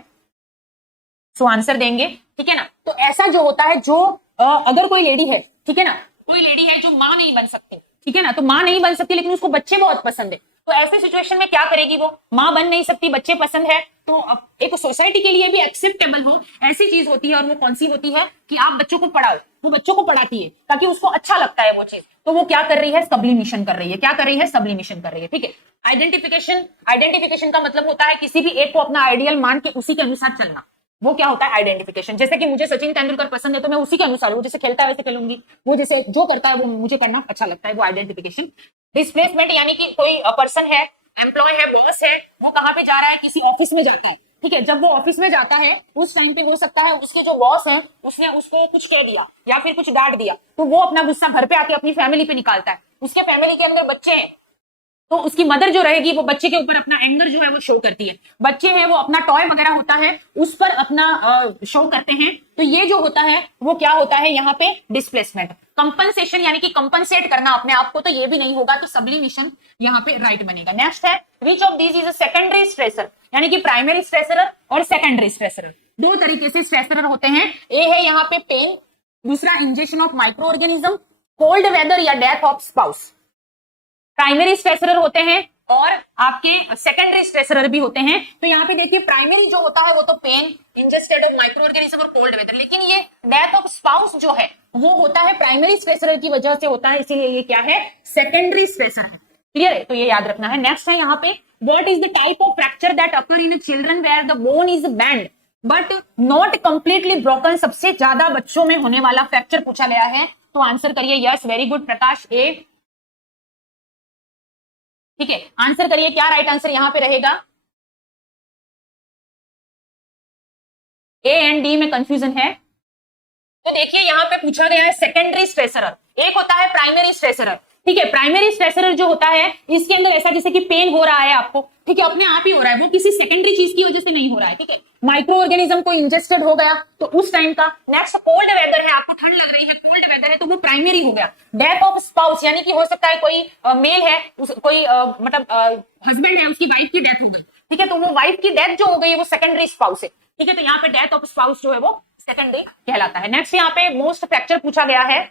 सो आंसर देंगे, ठीक है ना। तो ऐसा जो होता है, जो अगर कोई लेडी है, ठीक है ना, कोई लेडी है जो मां नहीं बन सकती, ठीक है ना, तो मां नहीं बन सकती लेकिन उसको बच्चे बहुत पसंद है, तो ऐसे सिचुएशन में क्या करेगी? वो मां बन नहीं सकती, बच्चे पसंद है, तो एक सोसाइटी के लिए भी एक्सेप्टेबल हो ऐसी चीज होती है। और वो कौन सी होती है कि आप बच्चों को पढ़ाओ, वो बच्चों को पढ़ाती है ताकि उसको अच्छा लगता है वो चीज, तो वो क्या कर रही है? सब्लिमिशन कर रही है। क्या कर रही है? सब्लिमिशन कर रही है, ठीक है। आइडेंटिफिकेशन, आइडेंटिफिकेशन का मतलब होता है किसी भी एक को अपना आइडियल मान के उसी के अनुसार चलना, वो क्या होता है? आइडेंटिफिकेशन। जैसे कि मुझे सचिन तेंदुलकर पसंद है तो मैं उसी के अनुसार, वो जैसे खेलता है वैसे खेलूंगी, वो जैसे जो करता है वो मुझे करना अच्छा लगता है, वो आइडेंटिफिकेशन। डिस्प्लेसमेंट यानी कि कोई पर्सन है, एम्प्लॉय है, बॉस है, वो कहां पे जा रहा है? किसी ऑफिस में जाता है, ठीक है। जब वो ऑफिस में जाता है उस टाइम पे हो सकता है उसके जो बॉस है उसने उसको कुछ कह दिया या फिर कुछ डांट दिया, तो वो अपना गुस्सा घर पे आके अपनी फैमिली पे निकालता है। उसके फैमिली के अंदर बच्चे हैं तो उसकी मदर जो रहेगी वो बच्चे के ऊपर अपना एंगर जो है वो शो करती है। बच्चे हैं वो अपना टॉय वगैरह होता है उस पर अपना शो करते हैं, तो ये जो होता है वो क्या होता है यहाँ पे? डिस्प्लेसमेंट। कंपनसेशन यानी कि कंपनसेट करना अपने आप को, तो ये भी नहीं होगा, तो सब्लिमिशन यहाँ पे राइट बनेगा। नेक्स्ट है which of these is a secondary stressor, यानी कि प्राइमरी स्ट्रेसर और सेकेंडरी स्ट्रेसर, दो तरीके से स्ट्रेसर होते हैं। ए है यहाँ पे पेन, दूसरा injection of micro organism, cold weather या death of spouse. Primary stressor होते हैं और आपके सेकेंडरी स्ट्रेसर भी होते हैं। तो यहाँ पे देखिए प्राइमरी जो होता है वो तो pain, ingested of micro organism और कोल्ड वेदर, लेकिन ये डेथ ऑफ स्पाउस जो है वो होता है प्राइमरी स्ट्रेसर की वजह से होता है, इसीलिए ये क्या है? सेकेंडरी स्ट्रेसर है। क्लियर है? तो ये याद रखना है। नेक्स्ट है यहाँ पे what is the type of fracture that occur in children where the bone is bend but not completely broken. सबसे ज्यादा बच्चों में होने वाला फ्रैक्चर पूछा गया है, तो आंसर करिए। यस वेरी गुड प्रकाश, ए, ठीक है। आंसर करिए, क्या राइट आंसर यहां पे रहेगा? ए एंड डी में कंफ्यूजन है। तो देखिए यहाँ पे पूछा गया है सेकेंडरी स्ट्रेसर, एक होता है प्राइमरी स्ट्रेसर, ठीक है। प्राइमरी स्ट्रेसर जो होता है इसके अंदर ऐसा जैसे कि पेन हो रहा है आपको, ठीक है, अपने आप ही हो रहा है, वो किसी सेकेंडरी चीज की वजह से नहीं हो रहा है, ठीक है। माइक्रो ऑर्गेनिज्म को इंजेस्टेड हो गया तो उस टाइम का। नेक्स्ट कोल्ड वेदर है, आपको ठंड लग रही है, कोल्ड वेदर है, तो वो प्राइमरी हो गया। डेथ ऑफ स्पाउस यानी कि हो सकता है कोई मेल है, कोई मतलब हस्बैंड है, उसकी वाइफ की डेथ हो गई, ठीक है, तो वो वाइफ की डेथ जो हो गई वो सेकेंडरी स्पाउस है, ठीक है। तो यहाँ पे डेथ ऑफ स्पाउस जो है वो सेकेंडरी कहलाता है। नेक्स्ट यहाँ पे मोस्ट फ्रैक्चर पूछा गया है,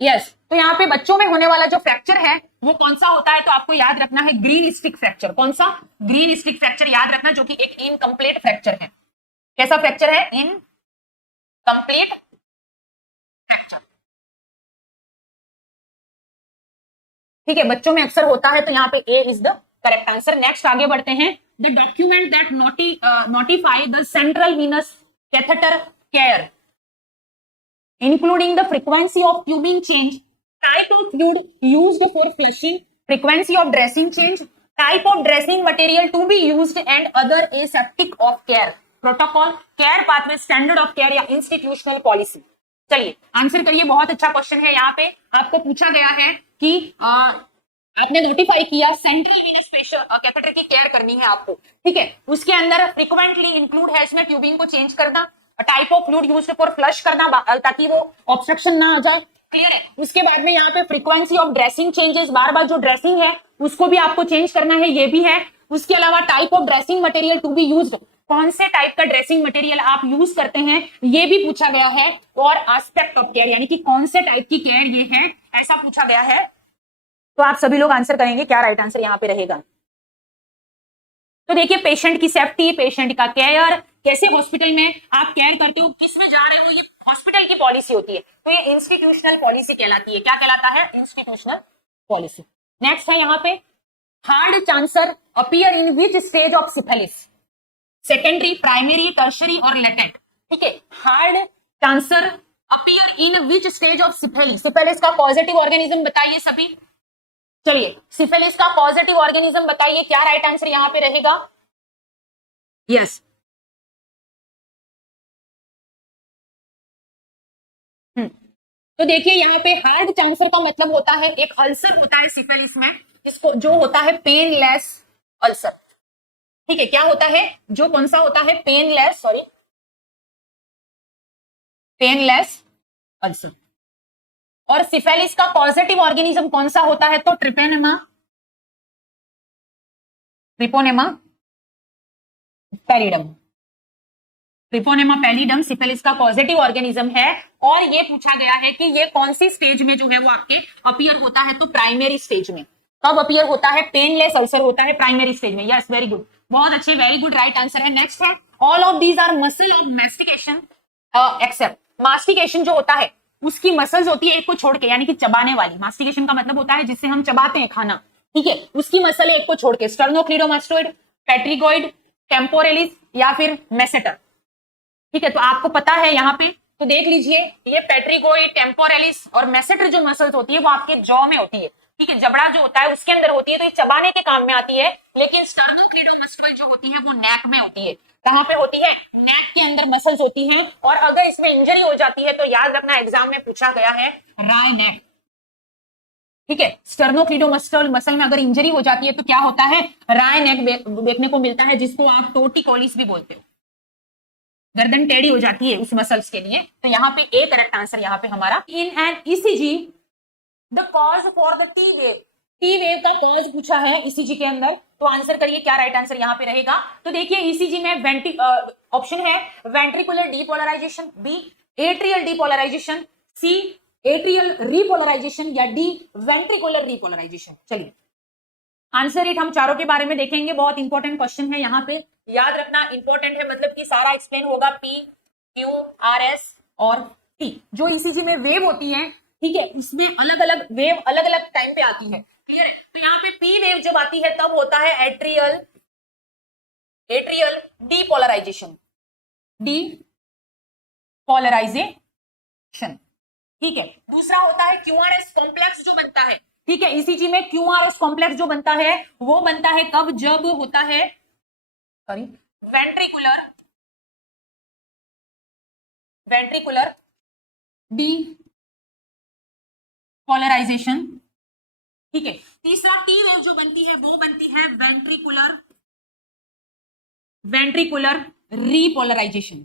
यस तो यहाँ पे बच्चों में होने वाला जो फ्रैक्चर है वो कौन सा होता है, तो आपको याद रखना है ग्रीन स्टिक फ्रैक्चर। कौन सा? ग्रीन स्टिक फ्रैक्चर याद रखना, जो कि एक इनकम्प्लीट फ्रैक्चर है। कैसा फ्रैक्चर है? Incomplete fracture. ठीक है, बच्चों में अक्सर होता है, तो यहाँ पे A is the correct answer. Next आगे बढ़ते हैं। The document that notify the central venous catheter care including the frequency of tubing change, type of fluid used for flushing, frequency of dressing change, type of dressing material to be used and other aseptic of care, protocol, care pathway, standard of care या institutional policy। चलिए answer करिए, बहुत अच्छा question है। यहाँ पे आपको पूछा गया है कि आपने नोटिफाई किया सेंट्रल वीनस कैथेटर की केयर करनी है आपको, ठीक है। उसके अंदर फ्रीक्वेंटली इंक्लूड है इसमें ट्यूबिंग को चेंज करना, type of fluid used for flush करना ताकि वो ऑब्स्ट्रक्शन ना आ जाए, क्लियर है। उसके बाद में यहाँ पे फ्रीक्वेंसी ऑफ ड्रेसिंग चेंजेस, बार बार जो ड्रेसिंग है उसको भी आपको चेंज करना है, ये भी है। उसके अलावा type of dressing material to be used, कौन से टाइप का ड्रेसिंग मटेरियल आप यूज करते हैं ये भी पूछा गया है, और एस्पेक्ट ऑफ केयर यानी कि कौन से टाइप की केयर ये है, ऐसा पूछा गया है। तो आप सभी लोग आंसर करेंगे, क्या राइट आंसर यहाँ पे रहेगा। तो देखिए, पेशेंट की सेफ्टी, पेशेंट का केयर, कैसे हॉस्पिटल में आप केयर करते हो, किस में जा रहे हो, ये हॉस्पिटल की पॉलिसी होती है, तो ये इंस्टीट्यूशनल पॉलिसी कहलाती है। क्या कहलाता है? Institutional policy. नेक्स्ट है यहाँ पे, hard chancre appear in which stage of syphilis, secondary, primary, tertiary और लेटेंट। ठीक है, hard chancre appear in which stage of syphilis. Syphilis का पॉजिटिव ऑर्गेनिज्म बताइए सभी। चलिए, सिफिलिस का पॉजिटिव ऑर्गेनिज्म बताइए, क्या राइट आंसर यहां पे रहेगा? यस तो देखिए, यहाँ पे हार्ड चांसर का मतलब होता है एक अल्सर होता है सिफिलिस में, इसको जो होता है पेनलेस अल्सर। ठीक है, क्या होता है? जो कौन सा होता है? Painless ulcer. और सिफिलिस का पॉजिटिव ऑर्गेनिज्म कौन सा होता है? तो Treponema pallidum. Treponema pallidum syphilis का पॉजिटिव ऑर्गेनिज्म है। और ये पूछा गया है कि ये कौन सी स्टेज में जो है वो आपके अपीयर होता है, तो प्राइमरी स्टेज में। कब अपीयर होता है? पेनलेस अल्सर होता है प्राइमरी स्टेज में। यस, वेरी गुड, बहुत अच्छे, वेरी गुड, राइट आंसर है। नेक्स्ट है, all of these are muscle of mastication except. Mastication जो होता है उसकी मसल्स होती है एक को छोड़ के, यानी कि चबाने वाली। मास्टिकेशन का मतलब होता है जिससे हम चबाते हैं खाना, ठीक है, उसकी मसल एक को छोड़ के। स्टर्नोक्लीडोमास्टोइड, पेट्रिगोइड, टेम्पोरेलिस या फिर मेसेटर। ठीक है, तो आपको पता है यहाँ पे, तो देख लीजिए, ये पेट्रिगोइड, टेम्पोरेलिस और मेसेटर जो मसल्स होती है वो आपके जॉ में होती है। ठीक है, जबड़ा जो होता है उसके अंदर होती है, तो ये चबाने के काम में आती है। लेकिन स्टर्नोक्लीडोमास्टोइड जो होती है वो नेक में होती है। कहां पे होती है? नेक के अंदर मसल्स होती हैं। और अगर इसमें इंजरी हो जाती है तो याद रखना, एग्जाम में पूछा गया है राय नेक। ठीक है, स्टर्नोक्लीडोमास्टोइड मसल में अगर इंजरी हो जाती है तो क्या होता है? राय नेक देखने को मिलता है, जिसको आप टोर्टिकोलिस भी बोलते हो। गर्दन टेढ़ी हो जाती है उस मसल्स के लिए। तो यहाँ पे ए करेक्ट आंसर यहाँ पे हमारा। In an ECG the cause for the T wave, T wave का कॉज पूछा है ईसीजी के अंदर, तो आंसर करिए, क्या राइट आंसर यहाँ पे रहेगा। तो देखिए, ईसीजी में ऑप्शन है ventricular depolarization, B atrial depolarization, C atrial repolarization या डी वेंट्रिकुलर रीपोलराइजेशन। चलिए, आंसर ईट हम चारों के बारे में देखेंगे, बहुत इंपॉर्टेंट क्वेश्चन है यहाँ पे, याद रखना। इंपॉर्टेंट है मतलब कि सारा एक्सप्लेन होगा, पी, क्यू, आर, एस और टी। जो ईसीजी में वेव होती है, ठीक है, उसमें अलग अलग वेव अलग अलग टाइम पे आती है, क्लियर है। तो यहाँ पे पी वेव जब आती है तब होता है एट्रियल डीपोलराइजेशन, ठीक है। दूसरा होता है क्यूआरएस कॉम्प्लेक्स जो बनता है, ठीक है, ईसीजी में क्यूआरएस कॉम्प्लेक्स जो बनता है वो बनता है कब? जब होता है वेंट्रिकुलर डीपोलराइजेशन, ठीक है। तीसरा टी वेव जो बनती है वो बनती है वेंट्रिकुलर रीपोलराइजेशन,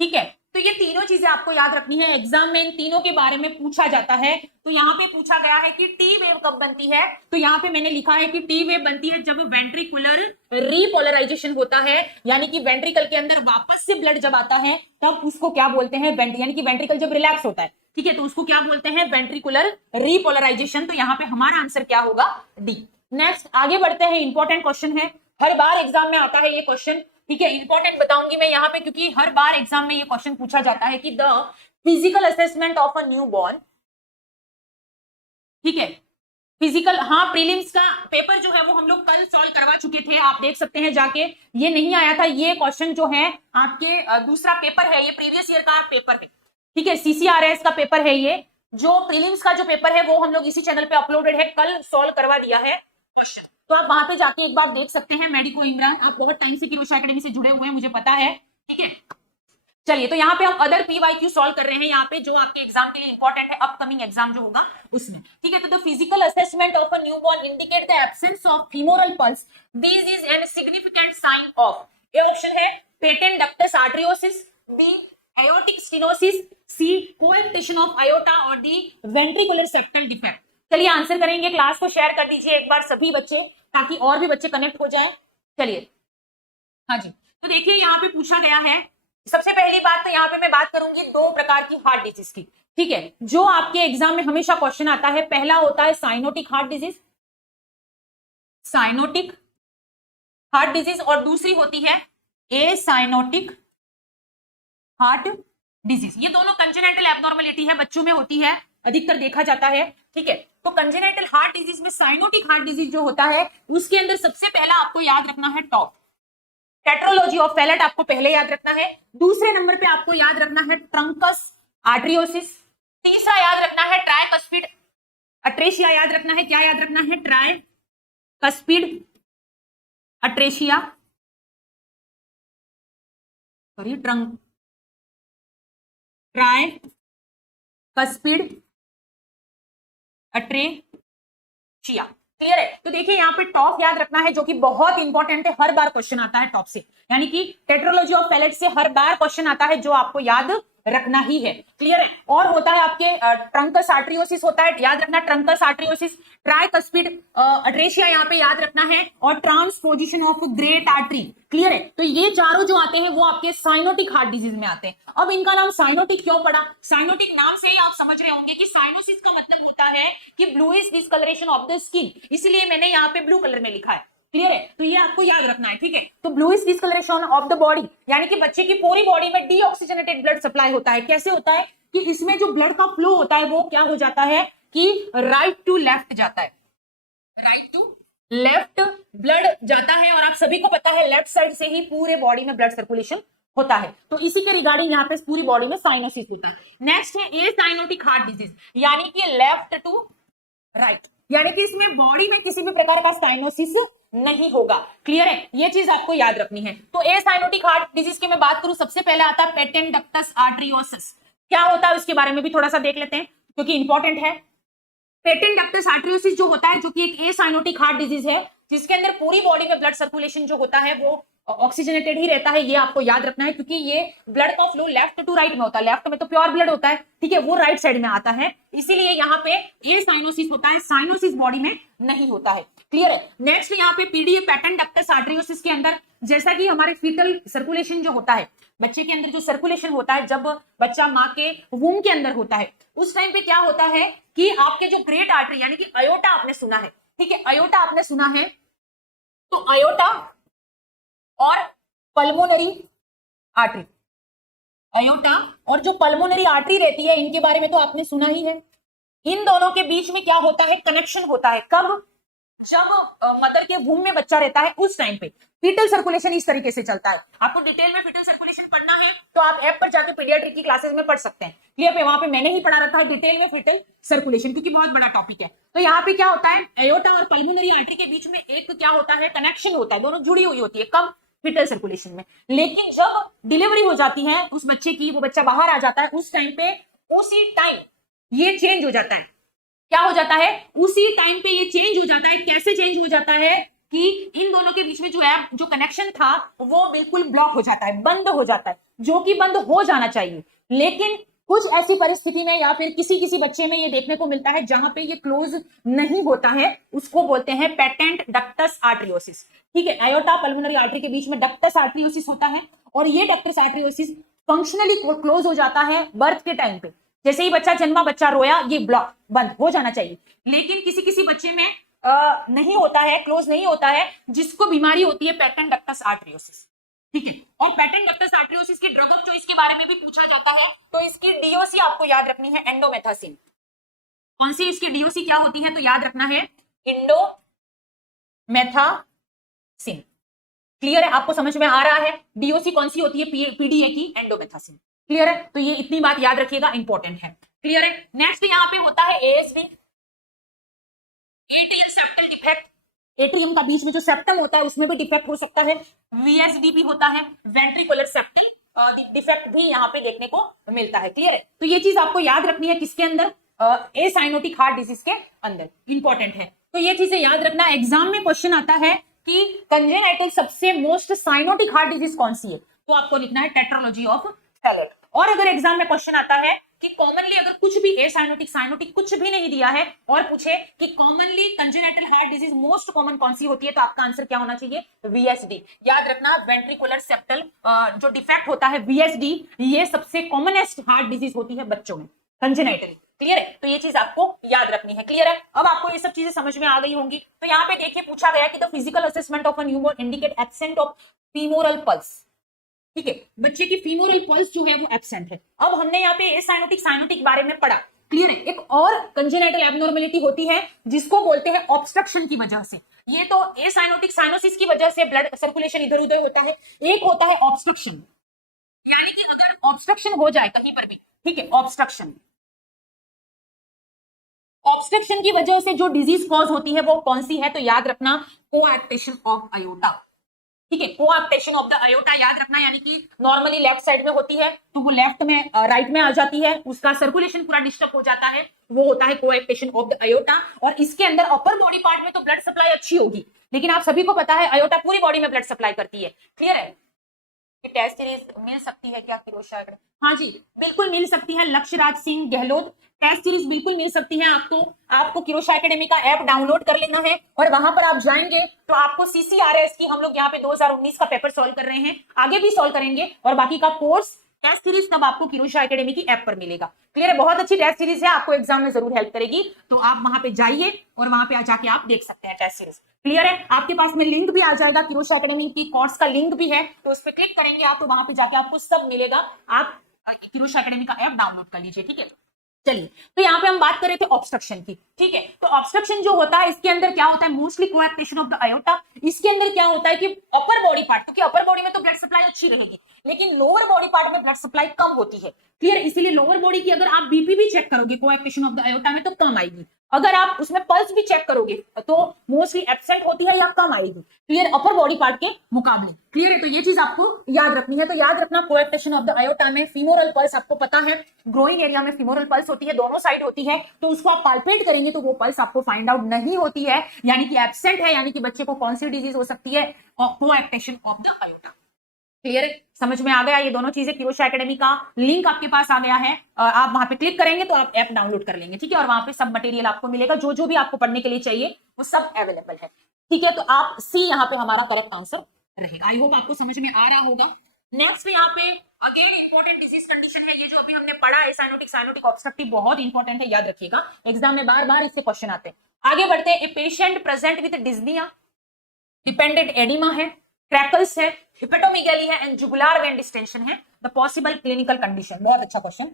ठीक है। तो ये तीनों चीजें आपको याद रखनी है, एग्जाम में इन तीनों के बारे में पूछा जाता है। तो यहाँ पे पूछा गया है कि टी वेव कब बनती है, तो यहाँ पे मैंने लिखा है कि टी वेव बनती है जब वेंट्रिकुलर रीपोलराइजेशन होता है, यानी कि वेंट्रिकल के अंदर वापस से ब्लड जब आता है तब उसको क्या बोलते हैं, यानी कि वेंट्रिकल जब रिलैक्स होता है, ठीक है, तो उसको क्या बोलते हैं, वेंट्रिकुलर रीपोलराइजेशन। तो यहाँ पे हमारा आंसर क्या होगा, डी। नेक्स्ट आगे बढ़ते हैं, इंपॉर्टेंट क्वेश्चन है, हर बार एग्जाम में आता है ये क्वेश्चन, ठीक है, इंपॉर्टेंट बताऊंगी मैं यहाँ पे क्योंकि हर बार एग्जाम में ये क्वेश्चन पूछा जाता है कि the physical assessment of a new born, ठीक है, फिजिकल, हाँ प्रीलिम्स का पेपर जो है वो हम लोग कल सॉल्व करवा चुके थे, आप देख सकते हैं जाके, ये नहीं आया था ये क्वेश्चन जो है आपके दूसरा पेपर है, ये प्रीवियस ईयर का पेपर है, ठीक है, CCRS का पेपर है, ये जो प्रीलिम्स का जो पेपर है वो हम लोग इसी चैनल पे अपलोडेड है, कल सॉल्व करवा दिया है क्वेश्चन, तो आप वहां पे जाके एक बार देख सकते हैं। मेडिको इमरान, आप बहुत टाइम से किरोशा एकेडमी से जुड़े हुए हैं, मुझे पता है, ठीक है। चलिए, तो यहाँ पे हम अदर PYQ सॉल्व कर रहे हैं, यहाँ पे जो आपके एग्जाम के लिए इंपॉर्टेंट है, अपकमिंग एग्जाम जो होगा उसमें, ठीक है। तो the physical assessment of a newborn indicate the absence of femoral pulse, this is an significant sign of, ये ऑप्शन है patent ductus arteriosus, B aortic stenosis, C coarctation of aorta और D ventricular septal defect. चलिए answer करेंगे, class को share कर दीजिए एक बार सभी बच्चे, ताकि और भी बच्चे कनेक्ट हो जाए। चलिए, हाँ जी, तो देखिए यहाँ पे पूछा गया है, सबसे पहली बात तो यहाँ पे मैं बात करूंगी दो प्रकार की हार्ट डिजीज की, ठीक है, जो आपके एग्जाम में हमेशा क्वेश्चन आता है। पहला होता है cyanotic heart disease, cyanotic heart disease, और दूसरी होती है एसाइनोटिक हार्ट डिजीज। ये दोनों कंजेनिटल एब्नॉर्मेलिटी है, बच्चों में होती है, अधिकतर देखा जाता है, ठीक है। तो कंजेनिटल हार्ट डिजीज में साइनोटिक हार्ट डिजीज जो होता है उसके अंदर सबसे पहला आपको याद रखना है टॉप, टेट्रोलॉजी ऑफ फैलेट आपको पहले याद रखना है। दूसरे नंबर पे आपको याद रखना है ट्रंकस आर्टरियोसिस। तीसरा याद रखना है ट्राइकस्पिड अट्रेशिया, याद रखना है, क्या याद रखना है, tricuspid atresia, sorry tricuspid atresia, clear है। तो देखिए यहाँ पे टॉप याद रखना है, जो कि बहुत इंपॉर्टेंट है, हर बार क्वेश्चन आता है टॉप से, यानी कि टेट्रोलॉजी ऑफ पैलेट से हर बार क्वेश्चन आता है, जो आपको याद रखना ही है, क्लियर है। और होता है आपके ट्रंकस आर्टरियोसिस होता है, याद रखना ट्रंकस आर्टरियोसिस, ट्राइकस्पिड अट्रेशिया यहाँ पे याद रखना है, और transposition of great artery, clear है। तो ये चारों जो आते हैं वो आपके साइनोटिक हार्ट डिजीज में आते हैं। अब इनका नाम साइनोटिक क्यों पड़ा, साइनोटिक नाम से ही आप समझ रहे होंगे कि साइनोसिस का मतलब होता है कि bluish discolouration of the skin, इसलिए मैंने यहाँ पे ब्लू कलर में लिखा है, क्लियर है। तो ये आपको याद रखना है, ठीक है। तो bluish discolouration of the body, यानी कि बच्चे की पूरी बॉडी में डीऑक्सीजनेटेड ब्लड सप्लाई होता है। कैसे होता है कि इसमें जो ब्लड का फ्लो होता है वो क्या हो जाता है कि राइट टू लेफ्ट जाता है, राइट टू लेफ्ट ब्लड जाता है, और आप सभी को पता है लेफ्ट साइड से ही पूरे बॉडी में ब्लड सर्कुलेशन होता है। तो इसी के रिगार्डिंग यहाँ पे पूरी बॉडी में साइनोसिस होता है। नेक्स्ट है एसाइनोटिक हार्ट डिजीज, यानी कि लेफ्ट टू राइट, यानी कि इसमें बॉडी में किसी भी प्रकार का साइनोसिस नहीं होगा, क्लियर है, ये चीज आपको याद रखनी है। तो एसाइनोटिक हार्ट डिजीज की मैं बात करूं, सबसे पहले आता है पेटेंट डक्टस आर्टरियोसिस। क्या होता है उसके बारे में भी थोड़ा सा देख लेते हैं, क्योंकि इंपॉर्टेंट है। पेटेंट डक्टस आर्टरियोसिस जो होता है, जो कि एक एसाइनोटिक हार्ट डिजीज है, जिसके अंदर पूरी बॉडी में ब्लड सर्कुलेशन जो होता है वो ऑक्सीजनेटेड ही रहता है, ये आपको याद रखना है, क्योंकि ये ब्लड का फ्लो लेफ्ट टू राइट में होता है, लेफ्ट में तो प्योर ब्लड होता है, ठीक है, वो राइट साइड में आता है, इसीलिए यहाँ पे ये साइनोसिस होता है, साइनोसिस बॉडी में नहीं होता है, क्लियर है। नेक्स्ट यहाँ पे पीडीए पेटेंट डक्टस आर्टरियोसिस के अंदर, जैसा कि हमारे फीटल सर्कुलेशन जो होता है, बच्चे के अंदर जो सर्कुलेशन होता है जब बच्चा माँ के वूम के अंदर होता है, उस टाइम पे क्या होता है कि आपके जो ग्रेट आर्टरी, यानी कि अयोटा आपने सुना है, ठीक है, अयोटा आपने सुना है, तो अयोटा और पल्मोनरी आर्टरी, अयोटा और जो पल्मोनरी आर्टरी रहती है, इनके बारे में तो आपने सुना ही है। इन दोनों के बीच में क्या होता है, कनेक्शन होता है, कब, जब मदर के वूम में बच्चा रहता है उस टाइम पे फीटल सर्कुलेशन इस तरीके से चलता है। आपको डिटेल में फीटल सर्कुलेशन पढ़ना है तो आप ऐप पर जाकर पीडियाट्रिक की क्लासेस में पढ़ सकते हैं, क्लियर पे, वहां पे मैंने ही पढ़ा रखा है डिटेल में फीटल सर्कुलेशन, क्योंकि बहुत बड़ा टॉपिक है। तो यहाँ पे क्या होता है, एयोटा और पल्मोनरी आर्टरी के बीच में एक क्या होता है, कनेक्शन होता है, दोनों जुड़ी हुई होती है, कब, फीटल सर्कुलेशन में। लेकिन जब डिलीवरी हो जाती है उस बच्चे की, वो बच्चा बाहर आ जाता है, उस टाइम पे, उसी टाइम ये चेंज हो जाता है, क्या हो जाता है, उसी टाइम पे ये चेंज हो जाता है। कैसे चेंज हो जाता है कि इन दोनों के बीच में जो है, जो कनेक्शन था वो बिल्कुल ब्लॉक हो जाता है, बंद हो जाता है। जो कि बंद हो जाना चाहिए, लेकिन कुछ ऐसी परिस्थिति में या फिर किसी किसी बच्चे में ये देखने को मिलता है जहां पे ये क्लोज नहीं होता है, उसको बोलते हैं पेटेंट डक्टस आर्टरियोसिस। ठीक है, आयोटा पल्मोनरी आर्टरी के बीच में डक्टस आर्टरियोसिस होता है, और ये डक्टस आर्टरियोसिस फंक्शनली क्लोज हो जाता है बर्थ के टाइम पे। जैसे ही बच्चा जन्मा, बच्चा रोया, ये ब्लॉक बंद हो जाना चाहिए। लेकिन किसी किसी बच्चे में नहीं होता है, क्लोज नहीं होता है, जिसको बीमारी होती है पेटेंट डक्टस आर्टरियोसिस। ठीक है, और पेटेंट डक्टस आर्टरियोसिस की ड्रग ऑफ चॉइस के बारे में भी पूछा जाता है, तो इसकी डीओसी आपको याद रखनी है, एंडोमेथासिन। कौन सी इसकी डीओसी क्या होती है, तो याद रखना है इंडोमेथासिन। क्लियर है, आपको समझ में आ रहा है? डीओसी कौन सी होती है, पीडीए की, एंडोमेथासिन। क्लियर है, तो ये इतनी बात याद रखिएगा, इंपॉर्टेंट है। क्लियर है, नेक्स्ट यहां पे होता है ASB, atrial septal defect. Atrium का बीच में जो सेप्टम होता है उसमें भी डिफेक्ट हो सकता है। वीएसडीपी होता है, वेंट्रिकुलर सेप्टल डिफेक्ट भी यहाँ पे देखने को मिलता है। क्लियर है, तो ये चीज आपको याद रखनी है, किसके अंदर, एसाइनोटिक हार्ट डिजीज के अंदर, इंपॉर्टेंट है। तो ये चीजें याद रखना, एग्जाम में क्वेश्चन आता है कि कंजेनाइटल सबसे मोस्ट साइनोटिक हार्ट डिजीज कौन सी है, तो आपको लिखना है टेट्रोलॉजी ऑफ फैलेट। और अगर एग्जाम में क्वेश्चन आता है कि कॉमनली अगर कुछ भी एसाइनोटिक साइनोटिक कुछ भी नहीं दिया है और पूछे कि commonly congenital heart disease most common कौन सी होती है, तो आपका आंसर क्या होना चाहिए, वीएसडी। याद रखना, वेंट्रिकुलर सेप्टल जो डिफेक्ट होता है वीएसडी, ये सबसे कॉमनेस्ट हार्ट डिजीज होती है बच्चों में कंजेनिटली। क्लियर है, तो ये चीज आपको याद रखनी है। क्लियर है, अब आपको ये सब चीजें समझ में आ गई होंगी। तो यहाँ पे देखिए पूछा गया कि the physical assessment of a newborn indicate absent of femoral pulse. ठीक है, बच्चे की फीमोरल पल्स जो है वो एब्सेंट है। अब हमने यहाँ पे एसाइनोटिक साइनोटिक बारे में पढ़ा। क्लियर है, एक और कंजेनिटल एब्नॉर्मेलिटी होती है जिसको बोलते हैं ऑब्स्ट्रक्शन की वजह से। ये तो एसाइनोटिक साइनोसिस की वजह से ब्लड सर्कुलेशन इधर उधर होता है, एक होता है ऑब्स्ट्रक्शन, यानी कि अगर ऑब्स्ट्रक्शन हो जाए कहीं पर भी, ठीक है, ऑब्स्ट्रक्शन ऑब्स्ट्रक्शन की वजह से जो डिजीज कॉज होती है वो कौन सी है, तो याद रखना, कोएक्टेशन ऑफ अयोटा। ठीक है, कोएक्टेशन ऑफ द अयोटा याद रखना, यानी कि नॉर्मली लेफ्ट साइड में होती है तो वो लेफ्ट में राइट में आ जाती है, उसका सर्कुलेशन पूरा डिस्टर्ब हो जाता है, वो होता है कोएक्टेशन ऑफ द अयोटा। और इसके अंदर अपर बॉडी पार्ट में तो ब्लड सप्लाई अच्छी होगी, लेकिन आप सभी को पता है अयोटा पूरी बॉडी में ब्लड सप्लाई करती है। क्लियर है, टेस्ट सीरीज मिल सकती है क्या फिरोज शाह? हाँ जी, बिल्कुल मिल सकती है, लक्ष्यराज सिंह गहलोत। टेस्ट सीरीज बिल्कुल मिल सकती है आपको किरोज शाह एकेडमी का ऐप डाउनलोड कर लेना है, और वहां पर आप जाएंगे तो आपको सीसीआरएस की, हम लोग यहाँ पे 2019 का पेपर सॉल्व कर रहे हैं, आगे भी सॉल्व करेंगे, और बाकी का कोर्स टेस्ट सीरीज तब आपको किरोज शाह एकेडमी की ऐप पर मिलेगा। क्लियर है, बहुत अच्छी टेस्ट सीरीज है, आपको एग्जाम में जरूर हेल्प करेगी, तो आप वहां पे जाइए और वहां पे जाके आप देख सकते हैं टेस्ट सीरीज। क्लियर है, आपके पास में लिंक भी आ जाएगा, किरोज शाह एकेडमी की कोर्स का लिंक भी है, तो उस पर क्लिक करेंगे आप तो वहां पे जाके आपको सब मिलेगा। आप किरोज शाह एकेडमी का ऐप डाउनलोड कर लीजिए। ठीक है, चलिए, तो यहाँ पे हम बात कर रहे थे ऑब्स्ट्रक्शन की। ठीक है, तो ऑब्स्ट्रक्शन जो होता है इसके अंदर क्या होता है, mostly coarctation of the aorta. इसके अंदर क्या होता है कि अपर बॉडी पार्ट, क्योंकि अपर बॉडी में तो ब्लड सप्लाई अच्छी रहेगी, लेकिन लोअर बॉडी पार्ट में ब्लड सप्लाई कम होती है। क्लियर, इसीलिए लोअर बॉडी की अगर आप बीपी भी चेक करोगे कोएक्टेशन ऑफ द अयोटा में तो कम आएगी, अगर आप उसमें पल्स भी चेक करोगे तो मोस्टली एब्सेंट होती है या कम आएगी। क्लियर, अपर बॉडी पार्ट के मुकाबले। क्लियर है, तो ये चीज आपको याद रखनी है। तो याद रखना, कोएक्टेशन ऑफ द अयोटा में फीमोरल पल्स, आपको पता है ग्रोइंग एरिया में फीमोरल पल्स होती है, दोनों साइड होती है, तो उसको आप पाल्पेट करेंगे तो वो पल्स आपको फाइंड आउट नहीं होती है, यानी कि एब्सेंट है, यानी कि बच्चे को कौन सी डिजीज हो सकती है, coarctation of the aorta. Clear है, समझ में आ गया ये दोनों चीजें। किरोज शाह एकेडमी का लिंक आपके पास आ गया है, आप वहां पे क्लिक करेंगे तो आप ऐप डाउनलोड कर लेंगे। ठीक है, और वहां पे सब मटेरियल आपको मिलेगा, जो जो भी आपको पढ़ने के लिए चाहिए वो सब अवेलेबल है। ठीक है, तो आप सी यहाँ पे हमारा करेक्ट आंसर रहेगा। आई होप आपको समझ में आ रहा होगा। नेक्स्ट यहाँ पे अगेन इंपॉर्टेंट डिजीज कंडीशन है, ये जो अभी हमने पढ़ा है साइनोटिक साइनोटिक ऑब्स्ट्रक्टिव, बहुत इंपॉर्टेंट है, याद रखिएगा, एग्जाम में बार बार इससे क्वेश्चन आते हैं। आगे बढ़ते हैं, a patient present with dyspnoea, dependent edema है, क्रैकल्स है, हिपेटोमेगाली है एंड जुगुलार वेन डिस्टेंशन है, द पॉसिबल क्लिनिकल कंडीशन। बहुत अच्छा क्वेश्चन,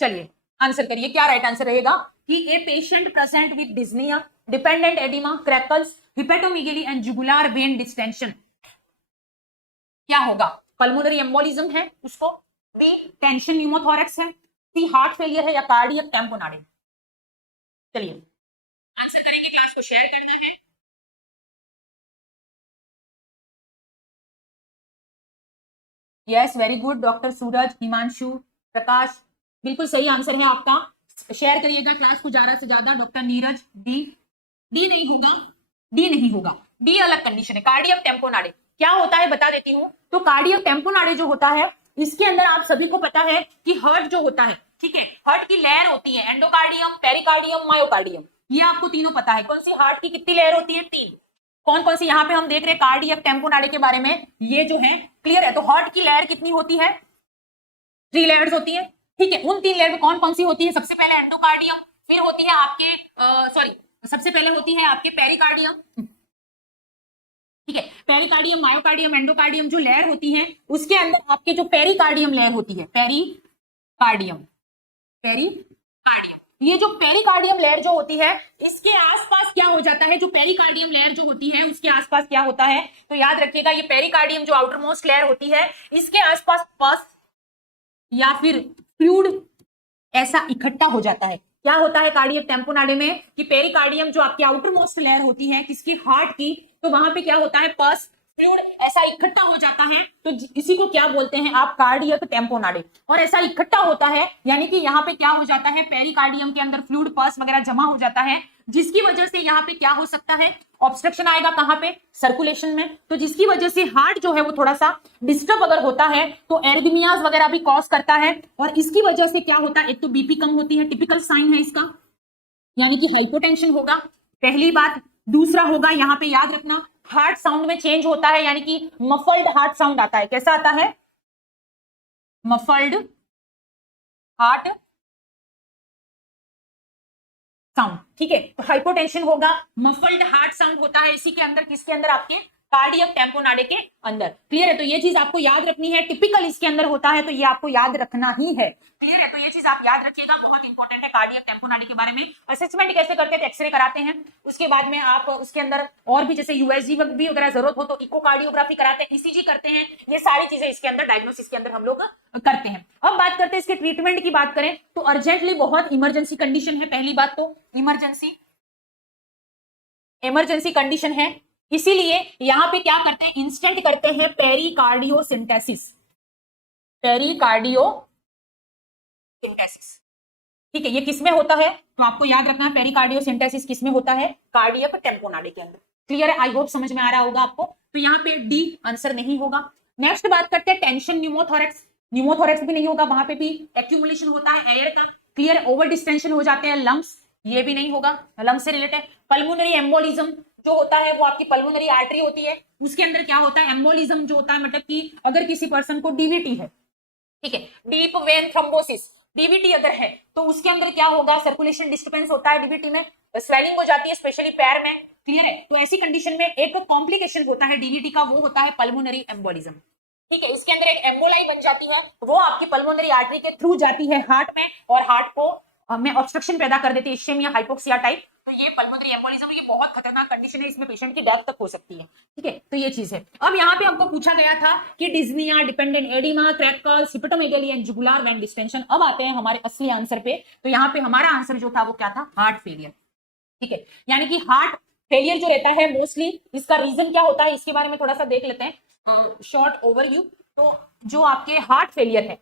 चलिए आंसर करिए, क्या राइट आंसर रहेगा कि A patient present with dyspnoea, dependent oedema, crackles, hepatomegaly and jugular vein distension, क्या होगा, पल्मोनरी एम्बोलिज्म है उसको, बी टेंशन न्यूमोथोरैक्स है, सी हार्ट फेलियर है, या कार्डियक टैम्पोनाडे। चलिए आंसर करेंगे, क्लास को शेयर करना है। यस, वेरी गुड, डॉक्टर सूरज, हिमांशु, प्रकाश, बिल्कुल सही आंसर है आपका। शेयर करिएगा क्लास को ज्यादा से ज्यादा। डॉक्टर नीरज, डी नहीं होगा, डी नहीं होगा, डी अलग कंडीशन है, कार्डियक टेम्पोनाडे। क्या होता है बता देती हूँ। तो कार्डियक टेम्पोनाडे जो होता है इसके अंदर आप सभी को पता है कि हार्ट जो होता है, ठीक है, हार्ट की लेयर होती है एंडोकार्डियम, पेरिकार्डियम, मायोकार्डियम, ये आपको तीनों पता है। कौन सी हार्ट की कितनी लेयर होती है? 3। कौन कौन सी यहाँ पे हम देख रहे हैं कार्डियक टेम्पोनाडे के बारे में, ये जो है क्लियर है। तो हार्ट की लेयर कितनी होती है? 3 लेयर्स होती है, ठीक है। उन 3 लेयर में कौन कौन सी होती है? सबसे पहले एंडोकार्डियम, फिर होती है आपके सॉरी सबसे पहले होती है आपके पेरिकार्डियम, ठीक है। पेरिकार्डियम, मायोकार्डियम, एंडोकार्डियम जो लेयर होती है उसके अंदर आपके जो पेरिकार्डियम लेयर होती है, पेरिकार्डियम, पेरिकार्डियम, ये जो पेरिकार्डियम लेयर जो होती है इसके आसपास क्या हो जाता है? जो पेरिकार्डियम लेयर जो होती है उसके आसपास क्या होता है? तो याद रखिएगा ये पेरिकार्डियम जो आउटर मोस्ट लेयर होती है इसके आसपास पस या फिर फ्लूइड ऐसा इकट्ठा हो जाता है। क्या होता है कार्डियक टेम्पोनाडे में कि पेरिकार्डियम जो आपकी आउटर मोस्ट लेयर होती है किसकी? हार्ट की, तो वहां पे क्या होता है? पस फ्लूइड ऐसा इकट्ठा हो जाता है, तो इसी को क्या बोलते हैं आप? कार्डियक टेम्पोनाडे। और ऐसा इकट्ठा होता है यानी कि यहाँ पे क्या हो जाता है? पेरिकार्डियम के अंदर फ्लूइड, पस वगैरह जमा हो जाता है, जिसकी वजह से यहाँ पे क्या हो सकता है? ऑब्स्ट्रक्शन आएगा कहां पे? सर्कुलेशन में। तो जिसकी वजह से हार्ट जो है वो थोड़ा सा डिस्टर्ब अगर होता है तो एरिथमियाज वगैरह भी कॉज करता है, और इसकी वजह से क्या होता है? एक तो बीपी कम होती है, टिपिकल साइन है इसका, यानी कि हाइपोटेंशन होगा, पहली बात। दूसरा होगा यहाँ पे याद रखना हार्ट साउंड में चेंज होता है, यानी कि मफल्ड हार्ट साउंड आता है। कैसा आता है? मफल्ड हार्ट साउंड, ठीक है। तो हाइपोटेंशन होगा, मफल्ड हार्ट साउंड होता है इसी के अंदर, किसके अंदर? आपके कार्डियक टेम्पोनाडे के अंदर। क्लियर है? तो ये चीज आपको याद रखनी है, टिपिकल इसके अंदर होता है तो ये आपको याद रखना ही है। क्लियर है? तो ये चीज आप याद रखिएगा, बहुत इंपॉर्टेंट है कार्डियक टेम्पोनाडे के बारे में। असेसमेंट कैसे करते हैं? तो एक्सरे कराते हैं, उसके बाद में आप उसके अंदर और भी जैसे यूएसजी भी अगर जरूरत हो तो इकोकार्डियोग्राफी कराते हैं, ईसीजी करते हैं, ये सारी चीजें इसके अंदर डायग्नोसिस के अंदर हम लोग करते हैं। अब बात करते हैं इसके ट्रीटमेंट की। बात करें तो अर्जेंटली बहुत इमरजेंसी कंडीशन है, पहली बात तो इमरजेंसी कंडीशन है, इसीलिए यहां पे क्या करते हैं? इंस्टेंट करते हैं पेरिकार्डियोसिंथेसिस, ठीक है। ये किसमें होता है? तो आपको याद रखना है पेरिकार्डियोसिंथेसिस किसमें होता है? कार्डियक टेम्पोनाडे के अंदर। क्लियर है? आई होप समझ में आ रहा होगा आपको। तो यहाँ पे डी आंसर नहीं होगा। नेक्स्ट बात करते हैं टेंशन न्यूमोथोरेक्स, न्यूमोथोरेक्स भी नहीं होगा, वहां पे भी एक्यूमुलेशन होता है एयर का। क्लियर? ओवर डिस्टेंशन हो जाते हैं लंग्स, ये भी नहीं होगा, लंग्स से रिलेटेड। पल्मोनरी एम्बोलिज्म जो होता है वो आपकी पल्मोनरी आर्टरी होती है, उसके अंदर क्या होता है? एम्बोलिज्म जो होता है मतलब कि अगर किसी पर्सन को डीवीटी है, ठीक है, डीप वेन थ्रोम्बोसिस, डीवीटी अगर है तो उसके अंदर क्या होगा? सर्कुलेशन डिस्टर्बेंस होता है, डीवीटी में स्वेलिंग हो जाती है स्पेशली पैर में। क्लियर है? तो ऐसी कंडीशन में एक कॉम्प्लिकेशन होता है डीवीटी का, वो होता है पल्मोनरी एम्बोलिज्म, ठीक है। इसके अंदर एक एम्बोलाई बन जाती है, वो आपकी पल्मोनरी आर्टरी के थ्रू जाती है हार्ट में, और हार्ट को में ऑब्स्ट्रक्शन पैदा कर देती है, इश्केमिया हाइपोक्सिया टाइप। तो ये पल्मोनरी एम्बोलिज्म, ये बहुत खतरनाक कंडीशन है, इसमें पेशेंट की डेथ तक हो सकती है, ठीक है। तो ये चीज है। अब यहाँ पे हमको पूछा गया था कि dyspnoea, dependent oedema, crackles, hepatomegaly and jugular vein distension. अब आते हैं हमारे असली आंसर पे। तो यहाँ पे हमारा आंसर जो था वो क्या था? हार्ट फेलियर, ठीक है। यानी कि हार्ट फेलियर जो रहता है मोस्टली इसका रीजन क्या होता है, इसके बारे में थोड़ा सा देख लेते हैं, शॉर्ट ओवरव्यू। तो जो आपके हार्ट फेलियर है,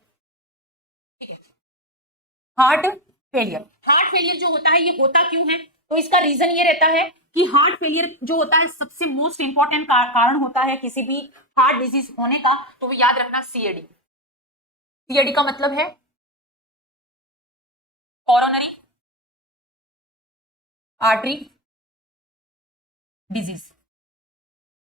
ठीक है, हार्ट फेलियर जो होता है ये होता क्यों है? तो इसका रीजन ये रहता है कि हार्ट फेलियर जो होता है सबसे मोस्ट इंपॉर्टेंट कारण होता है किसी भी हार्ट डिजीज होने का, तो वो याद रखना सीएडी। सीएडी का मतलब है कोरोनरी आर्टरी डिजीज,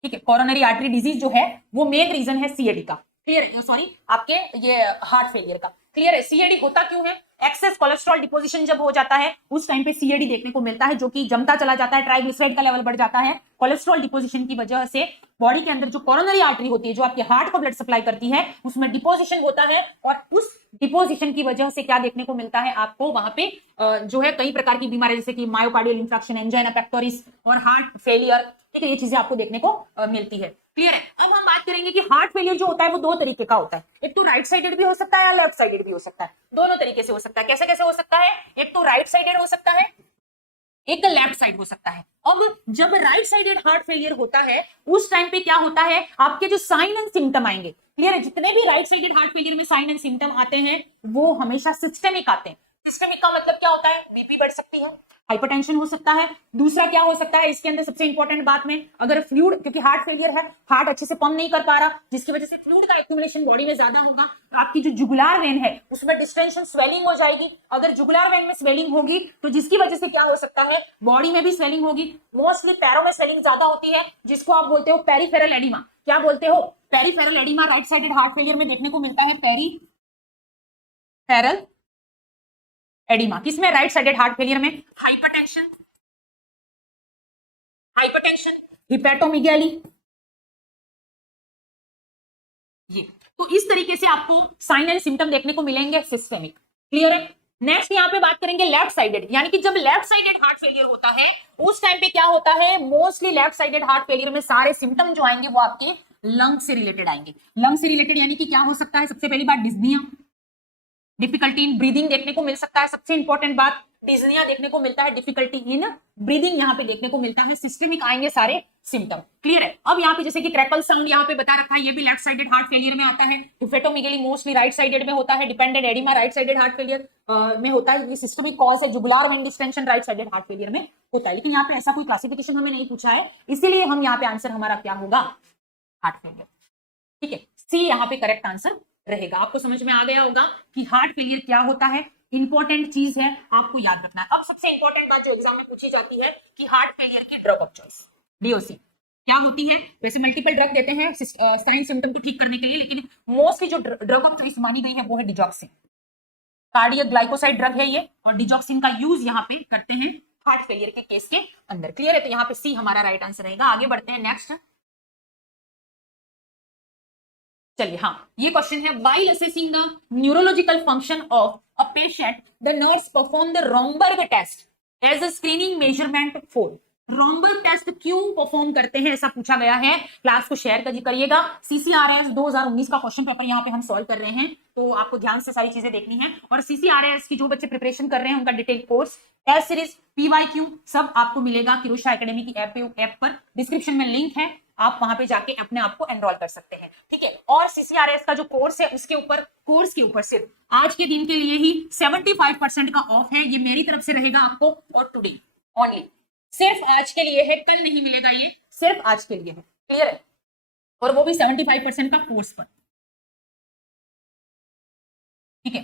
ठीक है। कोरोनरी आर्टरी डिजीज जो है वो मेन रीजन है सीएडी का। क्लियर है? सॉरी, आपके ये हार्ट फेलियर का। क्लियर है? सीएडी होता क्यों है? एक्सेस कोलेस्ट्रॉल डिपोजिशन जब हो जाता है उस टाइम पे सीएडी देखने को मिलता है, जो कि जमता चला जाता है, ट्राइग्लिसराइड का लेवल बढ़ जाता है। कोलेस्ट्रॉल डिपोजिशन की वजह से बॉडी के अंदर जो कोरोनरी आर्टरी होती है, जो आपके हार्ट को ब्लड सप्लाई करती है, उसमें डिपोजिशन होता है, और उस डिपोजिशन की वजह से क्या देखने को मिलता है आपको? वहां पे जो है कई प्रकार की बीमारी, जैसे कि मायोकार्डियल इंफ्राक्शन, एंजाइना पेक्टोरिस और हार्ट फेलियर, ठीक है, ये चीजें आपको देखने को मिलती है। क्लियर है? अब हम बात करेंगे कि हार्ट फेलियर जो होता है वो दो तरीके का होता है। एक तो राइट साइडेड भी हो सकता है या लेफ्ट साइडेड भी हो सकता है, दोनों तरीके से हो सकता है। कैसे कैसे हो सकता है? एक तो राइट साइडेड हो सकता है, एक लेफ्ट साइड हो सकता है। अब जब राइट साइडेड हार्ट फेलियर होता है उस टाइम पे क्या होता है? आपके जो साइन एंड सिम्टम आएंगे, क्लियर है, जितने भी राइट साइडेड हार्ट फेलियर में साइन एंड सिम्टम आते हैं वो हमेशा सिस्टेमिक आते हैं। सिस्टेमिक का मतलब क्या होता है? बीपी बढ़ सकती है, हाइपरटेंशन हो सकता है। दूसरा क्या हो सकता है इसके अंदर सबसे इंपॉर्टेंट बात में, अगर फ्लूइड, क्योंकि हार्ट फेलियर है, हार्ट अच्छे से पंप नहीं कर पा रहा, जिसकी वजह से फ्लूइड का एक्यूमुलेशन बॉडी में ज्यादा होगा, तो आपकी जो जुगुलार वेन है उसमें डिस्टेंशन स्वेलिंग हो जाएगी। अगर जुगुलार वेन में स्वेलिंग होगी तो जिसकी वजह से क्या हो सकता है, बॉडी में भी स्वेलिंग होगी। मोस्टली पैरों में स्वेलिंग ज्यादा होती है, जिसको आप बोलते हो पेरिफेरल एडिमा। क्या बोलते हो? Peripheral oedema right sided heart failure में देखने को मिलता है, पेरिफेरल एडिमा। किसमें? राइट साइडेड हार्ट फेलियर में। हाइपरटेंशन, हिपेटोमेगाली, ये तो इस तरीके से आपको साइन एंड सिम्टम देखने को मिलेंगे सिस्टेमिक। क्लियर है? नेक्स्ट यहाँ पे बात करेंगे लेफ्ट साइडेड, यानी कि जब लेफ्ट साइडेड हार्ट फेलियर होता है उस टाइम पे क्या होता है, mostly left sided heart failure में सारे सिम्टम जो आएंगे वो आपके लंग से रिलेटेड आएंगे। लंग से रिलेटेड यानी कि क्या हो सकता है, सबसे पहली बात डिस्निया, डिफिकल्टी इन ब्रीदिंग देखने को मिल सकता है। सबसे इंपॉर्टेंट बात, डिस्निया देखने को मिलता है, डिफिकल्टी इन ब्रीदिंग यहाँ पे देखने को मिलता है। सिस्टेमिक आएंगे सारे सिम्टम। क्लियर है? अब यहाँ पे जैसे कि क्रैकल साउंड यहाँ पे बता रखा है, ये भी लेफ्ट साइडेड हार्ट फेलियर में आता है। हिपेटोमेगाली मोस्टली राइट साइडेड में होता है। Dependent oedema right sided heart failure में होता है। ये सिस्टमिक कॉज है। Jugular vein distension right sided heart failure में होता है, लेकिन यहाँ पे ऐसा कोई क्लासिफिकेशन हमें नहीं पूछा है, इसीलिए हम यहाँ पे आंसर हमारा क्या होगा, हार्ट फेलियर। ठीक है, सी यहाँ पे करेक्ट आंसर रहेगा। आपको समझ में आ गया होगा कि हार्ट फेलियर क्या होता है, इंपॉर्टेंट चीज है, आपको याद रखना है। अब सबसे इंपॉर्टेंट बात जो एग्जाम में पूछी जाती है कि हार्ट फेलियर की ड्रग ऑफ चॉइस, डीओसी, क्या होती है। वैसे मल्टीपल ड्रग देते हैं साइन सिम्टम को ठीक करने के लिए, लेकिन मोस्टली जो ड्रग ऑफ चॉइस मानी गई है वो है डिजॉक्सिन। कार्डियक ग्लाइकोसाइड ड्रग है ये, और डिजॉक्सिन का यूज यहाँ पे करते हैं हार्ट फेलियर के केस के अंदर। क्लियर है? तो यहाँ पे सी हमारा राइट आंसर रहेगा। आगे बढ़ते हैं नेक्स्ट। चलिए, हाँ, ये क्वेश्चन है, while assessing the neurological function of a patient the nurse perform the Romberg test as a screening measurement for. Romberg test क्यों परफॉर्म करते हैं, ऐसा पूछा गया है। क्लास को शेयर करिएगा। सीसीआरएस 2019 का क्वेश्चन पेपर यहाँ पे हम सॉल्व कर रहे हैं, तो आपको ध्यान से सारी चीजें देखनी है। और सीसीआरएस की जो बच्चे प्रिपरेशन कर रहे हैं उनका detail course, test series, PYQ सब आपको मिलेगा किरोशा एकेडमी की ऐप पर। डिस्क्रिप्शन में लिंक है, आप वहां पे जाके अपने आप को एनरोल कर सकते हैं। ठीक है? और सीसीआरएस का जो कोर्स है उसके ऊपर, कोर्स के ऊपर सिर्फ आज के दिन के लिए ही 75% का ऑफ है। ये मेरी तरफ से रहेगा आपको, और टुडे ओनली, सिर्फ आज के लिए है, कल नहीं मिलेगा, ये सिर्फ आज के लिए है। क्लियर है? और वो भी 75% का कोर्स पर। ठीक है,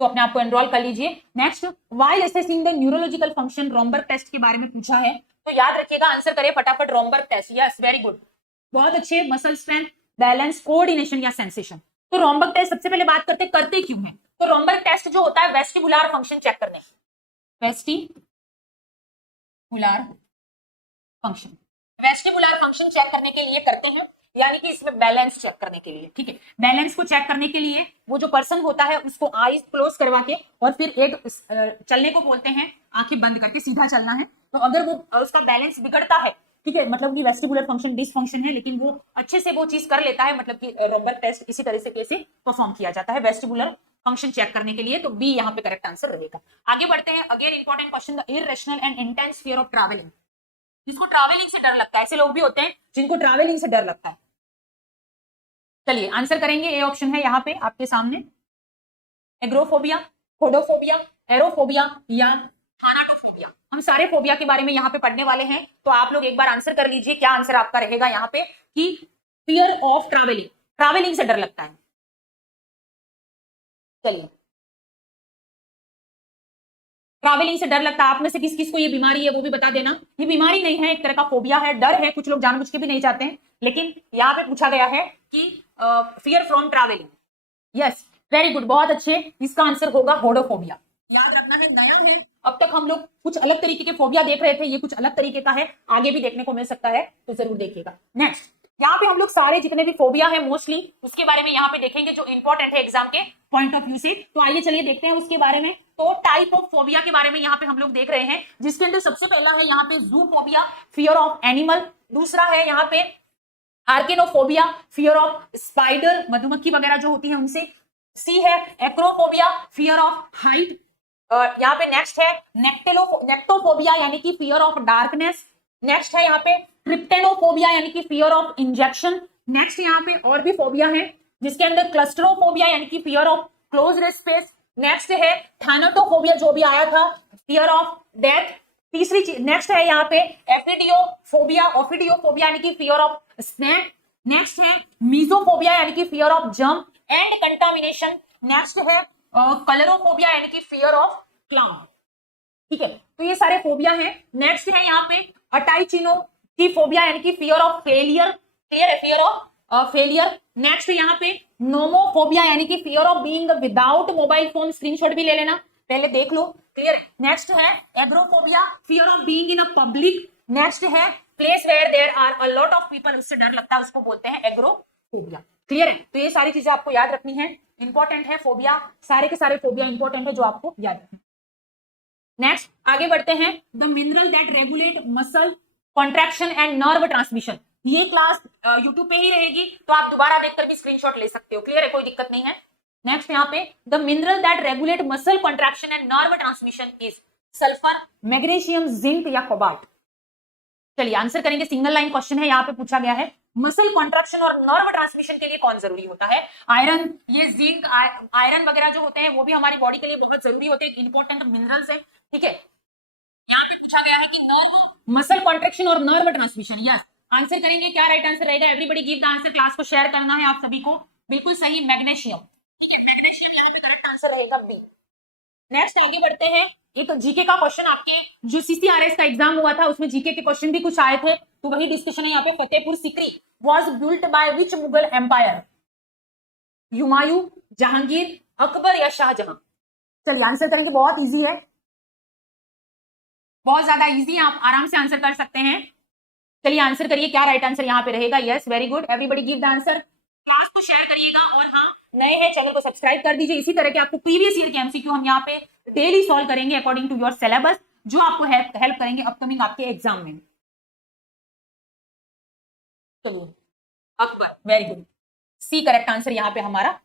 तो अपने आप को एनरोल कर लीजिए। Next, while assessing the neurological function, Romberg test के बारे में पूछा है, तो याद रखिएगा, आंसर करिए फटाफट। Romberg test, yes, very good, बहुत अच्छे। मसल स्ट्रेंथ, बैलेंस, कोऑर्डिनेशन या सेंसेशन। तो रोमबर्ग टेस्ट सबसे पहले बात करते क्यों है। तो रोमबर्ग टेस्ट जो होता है वेस्टिबुलर फंक्शन चेक करने, वेस्टिबुलर फंक्शन चेक करने के लिए करते हैं, यानी कि इसमें बैलेंस चेक करने के लिए। ठीक है, बैलेंस को चेक करने के लिए वो जो पर्सन होता है उसको आईज क्लोज करवा के और फिर एक चलने को बोलते हैं, आंखें बंद करके सीधा चलना है। तो अगर वो उसका बैलेंस बिगड़ता है, ठीक है, मतलब कि वेस्टिबुलर फंक्शन डिसफंक्शन है, लेकिन वो अच्छे से वो चीज कर लेता है, मतलब कि रोमबर्ग टेस्ट इसी तरह से कैसे परफॉर्म किया जाता है वेस्टिबुलर फंक्शन चेक करने के लिए। तो बी यहाँ पे करेक्ट आंसर रहेगा। आगे बढ़ते हैं, again important question, the irrational and intense fear of travelling. जिसको ट्रैवलिंग से डर लगता है, ऐसे लोग भी होते हैं जिनको ट्रैवलिंग से डर लगता है। चलिए आंसर करेंगे, ए ऑप्शन है यहाँ पे आपके सामने, एग्रोफोबिया, फोडोफोबिया, एरोफोबिया या थानाटोफोबिया। हम सारे फोबिया के बारे में यहाँ पे पढ़ने वाले हैं, तो आप लोग एक बार आंसर कर लीजिए। क्या आंसर आपका रहेगा यहाँ पे कि फियर ऑफ ट्रैवलिंग, ट्रैवलिंग से डर लगता है। चलिए, ट्रैवलिंग से डर लगता है, आप में से किस किस को ये बीमारी है वो भी बता देना। ये बीमारी नहीं है, एक तरह का फोबिया है, डर है, कुछ लोग जानबूझ के भी नहीं चाहते हैं, लेकिन यहाँ पे पूछा गया है कि fear from travelling. Yes, very good, बहुत अच्छे। इसका आंसर होगा होडोफोबिया। याद रखना है, नया है, अब तक हम लोग कुछ अलग तरीके के फोबिया देख रहे थे, ये कुछ अलग तरीके का है, आगे भी देखने को मिल सकता है, तो जरूर देखिएगा। नेक्स्ट, यहाँ पे हम लोग सारे जितने भी फोबिया है मोस्टली उसके बारे में यहाँ पे देखेंगे जो इंपॉर्टेंट है एग्जाम के पॉइंट ऑफ व्यू से। तो आइए चलिए देखते हैं उसके बारे में। तो टाइप ऑफ फोबिया के बारे में यहाँ पे हम लोग देख रहे हैं, जिसके अंदर सबसे पहला है यहाँ पे जूफोबिया, फियर ऑफ एनिमल। दूसरा है यहाँ पे आर्केनोफोबिया, फियर ऑफ स्पाइडर, मधुमक्खी वगैरह जो होती है उनसे। सी है एक्रोफोबिया, फियर ऑफ हाइट। यहाँ पे नेक्स्ट है नेक्टोफोबिया, यानी कि फियर ऑफ डार्कनेस। नेक्स्ट है यहाँ पे ट्रिप्टेनोफोबिया, यानी कि फियर ऑफ इंजेक्शन। नेक्स्ट यहाँ पे और भी फोबिया है जिसके अंदर क्लस्ट्रोफोबिया, यानी कि fear of closed space. Next है थैनाटोफोबिया, जो भी आया था, फियर ऑफ डेथ। तीसरी चीज नेक्स्ट है यहाँ पे एफिडियोफोबिया, ओफिडियोफोबिया यानी कि फियर ऑफ स्नेक। नेक्स्ट है मीजोफोबिया यानी कि fear of germ and contamination. Next है कलरोफोबिया यानी कि फियर ऑफ क्लाउन। ठीक है, तो ये सारे फोबिया हैं। नेक्स्ट है यहाँ पे अटाइचिनोफोबिया यानी कि फियर ऑफ फेलियर। क्लियर है, फियर ऑफ फेलियर। नेक्स्ट यहाँ पे नोमोफोबिया यानी कि fear of being without mobile phone. Screenshot भी ले लेना, पहले देख लो। क्लियर है। नेक्स्ट है agoraphobia, fear of being in a public. Next है place where there are a lot of people, उससे डर लगता है, उसको बोलते हैं एग्रोफोबिया। क्लियर है, तो ये सारी चीजें आपको याद रखनी है, इंपॉर्टेंट है। फोबिया, सारे के सारे फोबिया इंपॉर्टेंट है जो आपको याद रखना। नेक्स्ट आगे बढ़ते हैं, the mineral that regulate muscle contraction and nerve transmission. ये क्लास यूट्यूब पे ही रहेगी, तो आप दोबारा देखकर भी स्क्रीनशॉट ले सकते हो। क्लियर है, कोई दिक्कत नहीं है। नेक्स्ट यहाँ पे the mineral that regulate muscle contraction and nerve transmission is sulphur, magnesium, zinc या कोबाल्ट। चलिए आंसर करेंगे, सिंगल लाइन क्वेश्चन है, यहाँ पे पूछा गया है मसल कॉन्ट्रैक्शन और नर्व ट्रांसमिशन के लिए कौन जरूरी होता है? आयरन, ये जिंक, आयरन वगैरह जो होते हैं वो भी हमारी बॉडी के लिए बहुत जरूरी होते हैं, इंपॉर्टेंट मिनरल्स है। ठीक है, यहाँ पे पूछा गया है कि नर्व मसल कॉन्ट्रैक्शन और नर्व ट्रांसमिशन। यस, आंसर करेंगे, क्या राइट आंसर रहेगा? Everybody give the answer, class को शेयर करना है आप सभी को। बिल्कुल सही, मैग्नीशियम। ठीक है, मैग्नीशियम यहाँ पे करेक्ट आंसर रहेगा बी। नेक्स्ट आगे बढ़ते हैं, एक जीके का क्वेश्चन, आपके जो सीसीआरएस का एग्जाम हुआ था उसमें जीके के क्वेश्चन भी कुछ आए थे, तो वही डिस्कशन है यहाँ पे। Fatehpur Sikri was built by which Mughal empire? Humayun, Jahangir, Akbar या शाहजहां? चलिए आंसर करेंगे, बहुत इजी है, बहुत ज्यादा इजी है, आप आराम से आंसर कर सकते हैं। चलिए आंसर करिए, क्या राइट आंसर यहाँ पे रहेगा? Yes, very good, everybody give the answer. Class को शेयर करिएगा, और हाँ नए हैं चैनल को सब्सक्राइब कर दीजिए। इसी तरह के आपको प्रीवियस ईयर के एमसीक्यू हम यहाँ पे डेली सॉल्व करेंगे अकॉर्डिंग टू योर सिलेबस, जो आपको हेल्प करेंगे अपकमिंग आपके एग्जाम में। चलिए, Akbar, very good, C correct answer यहाँ पे हमारा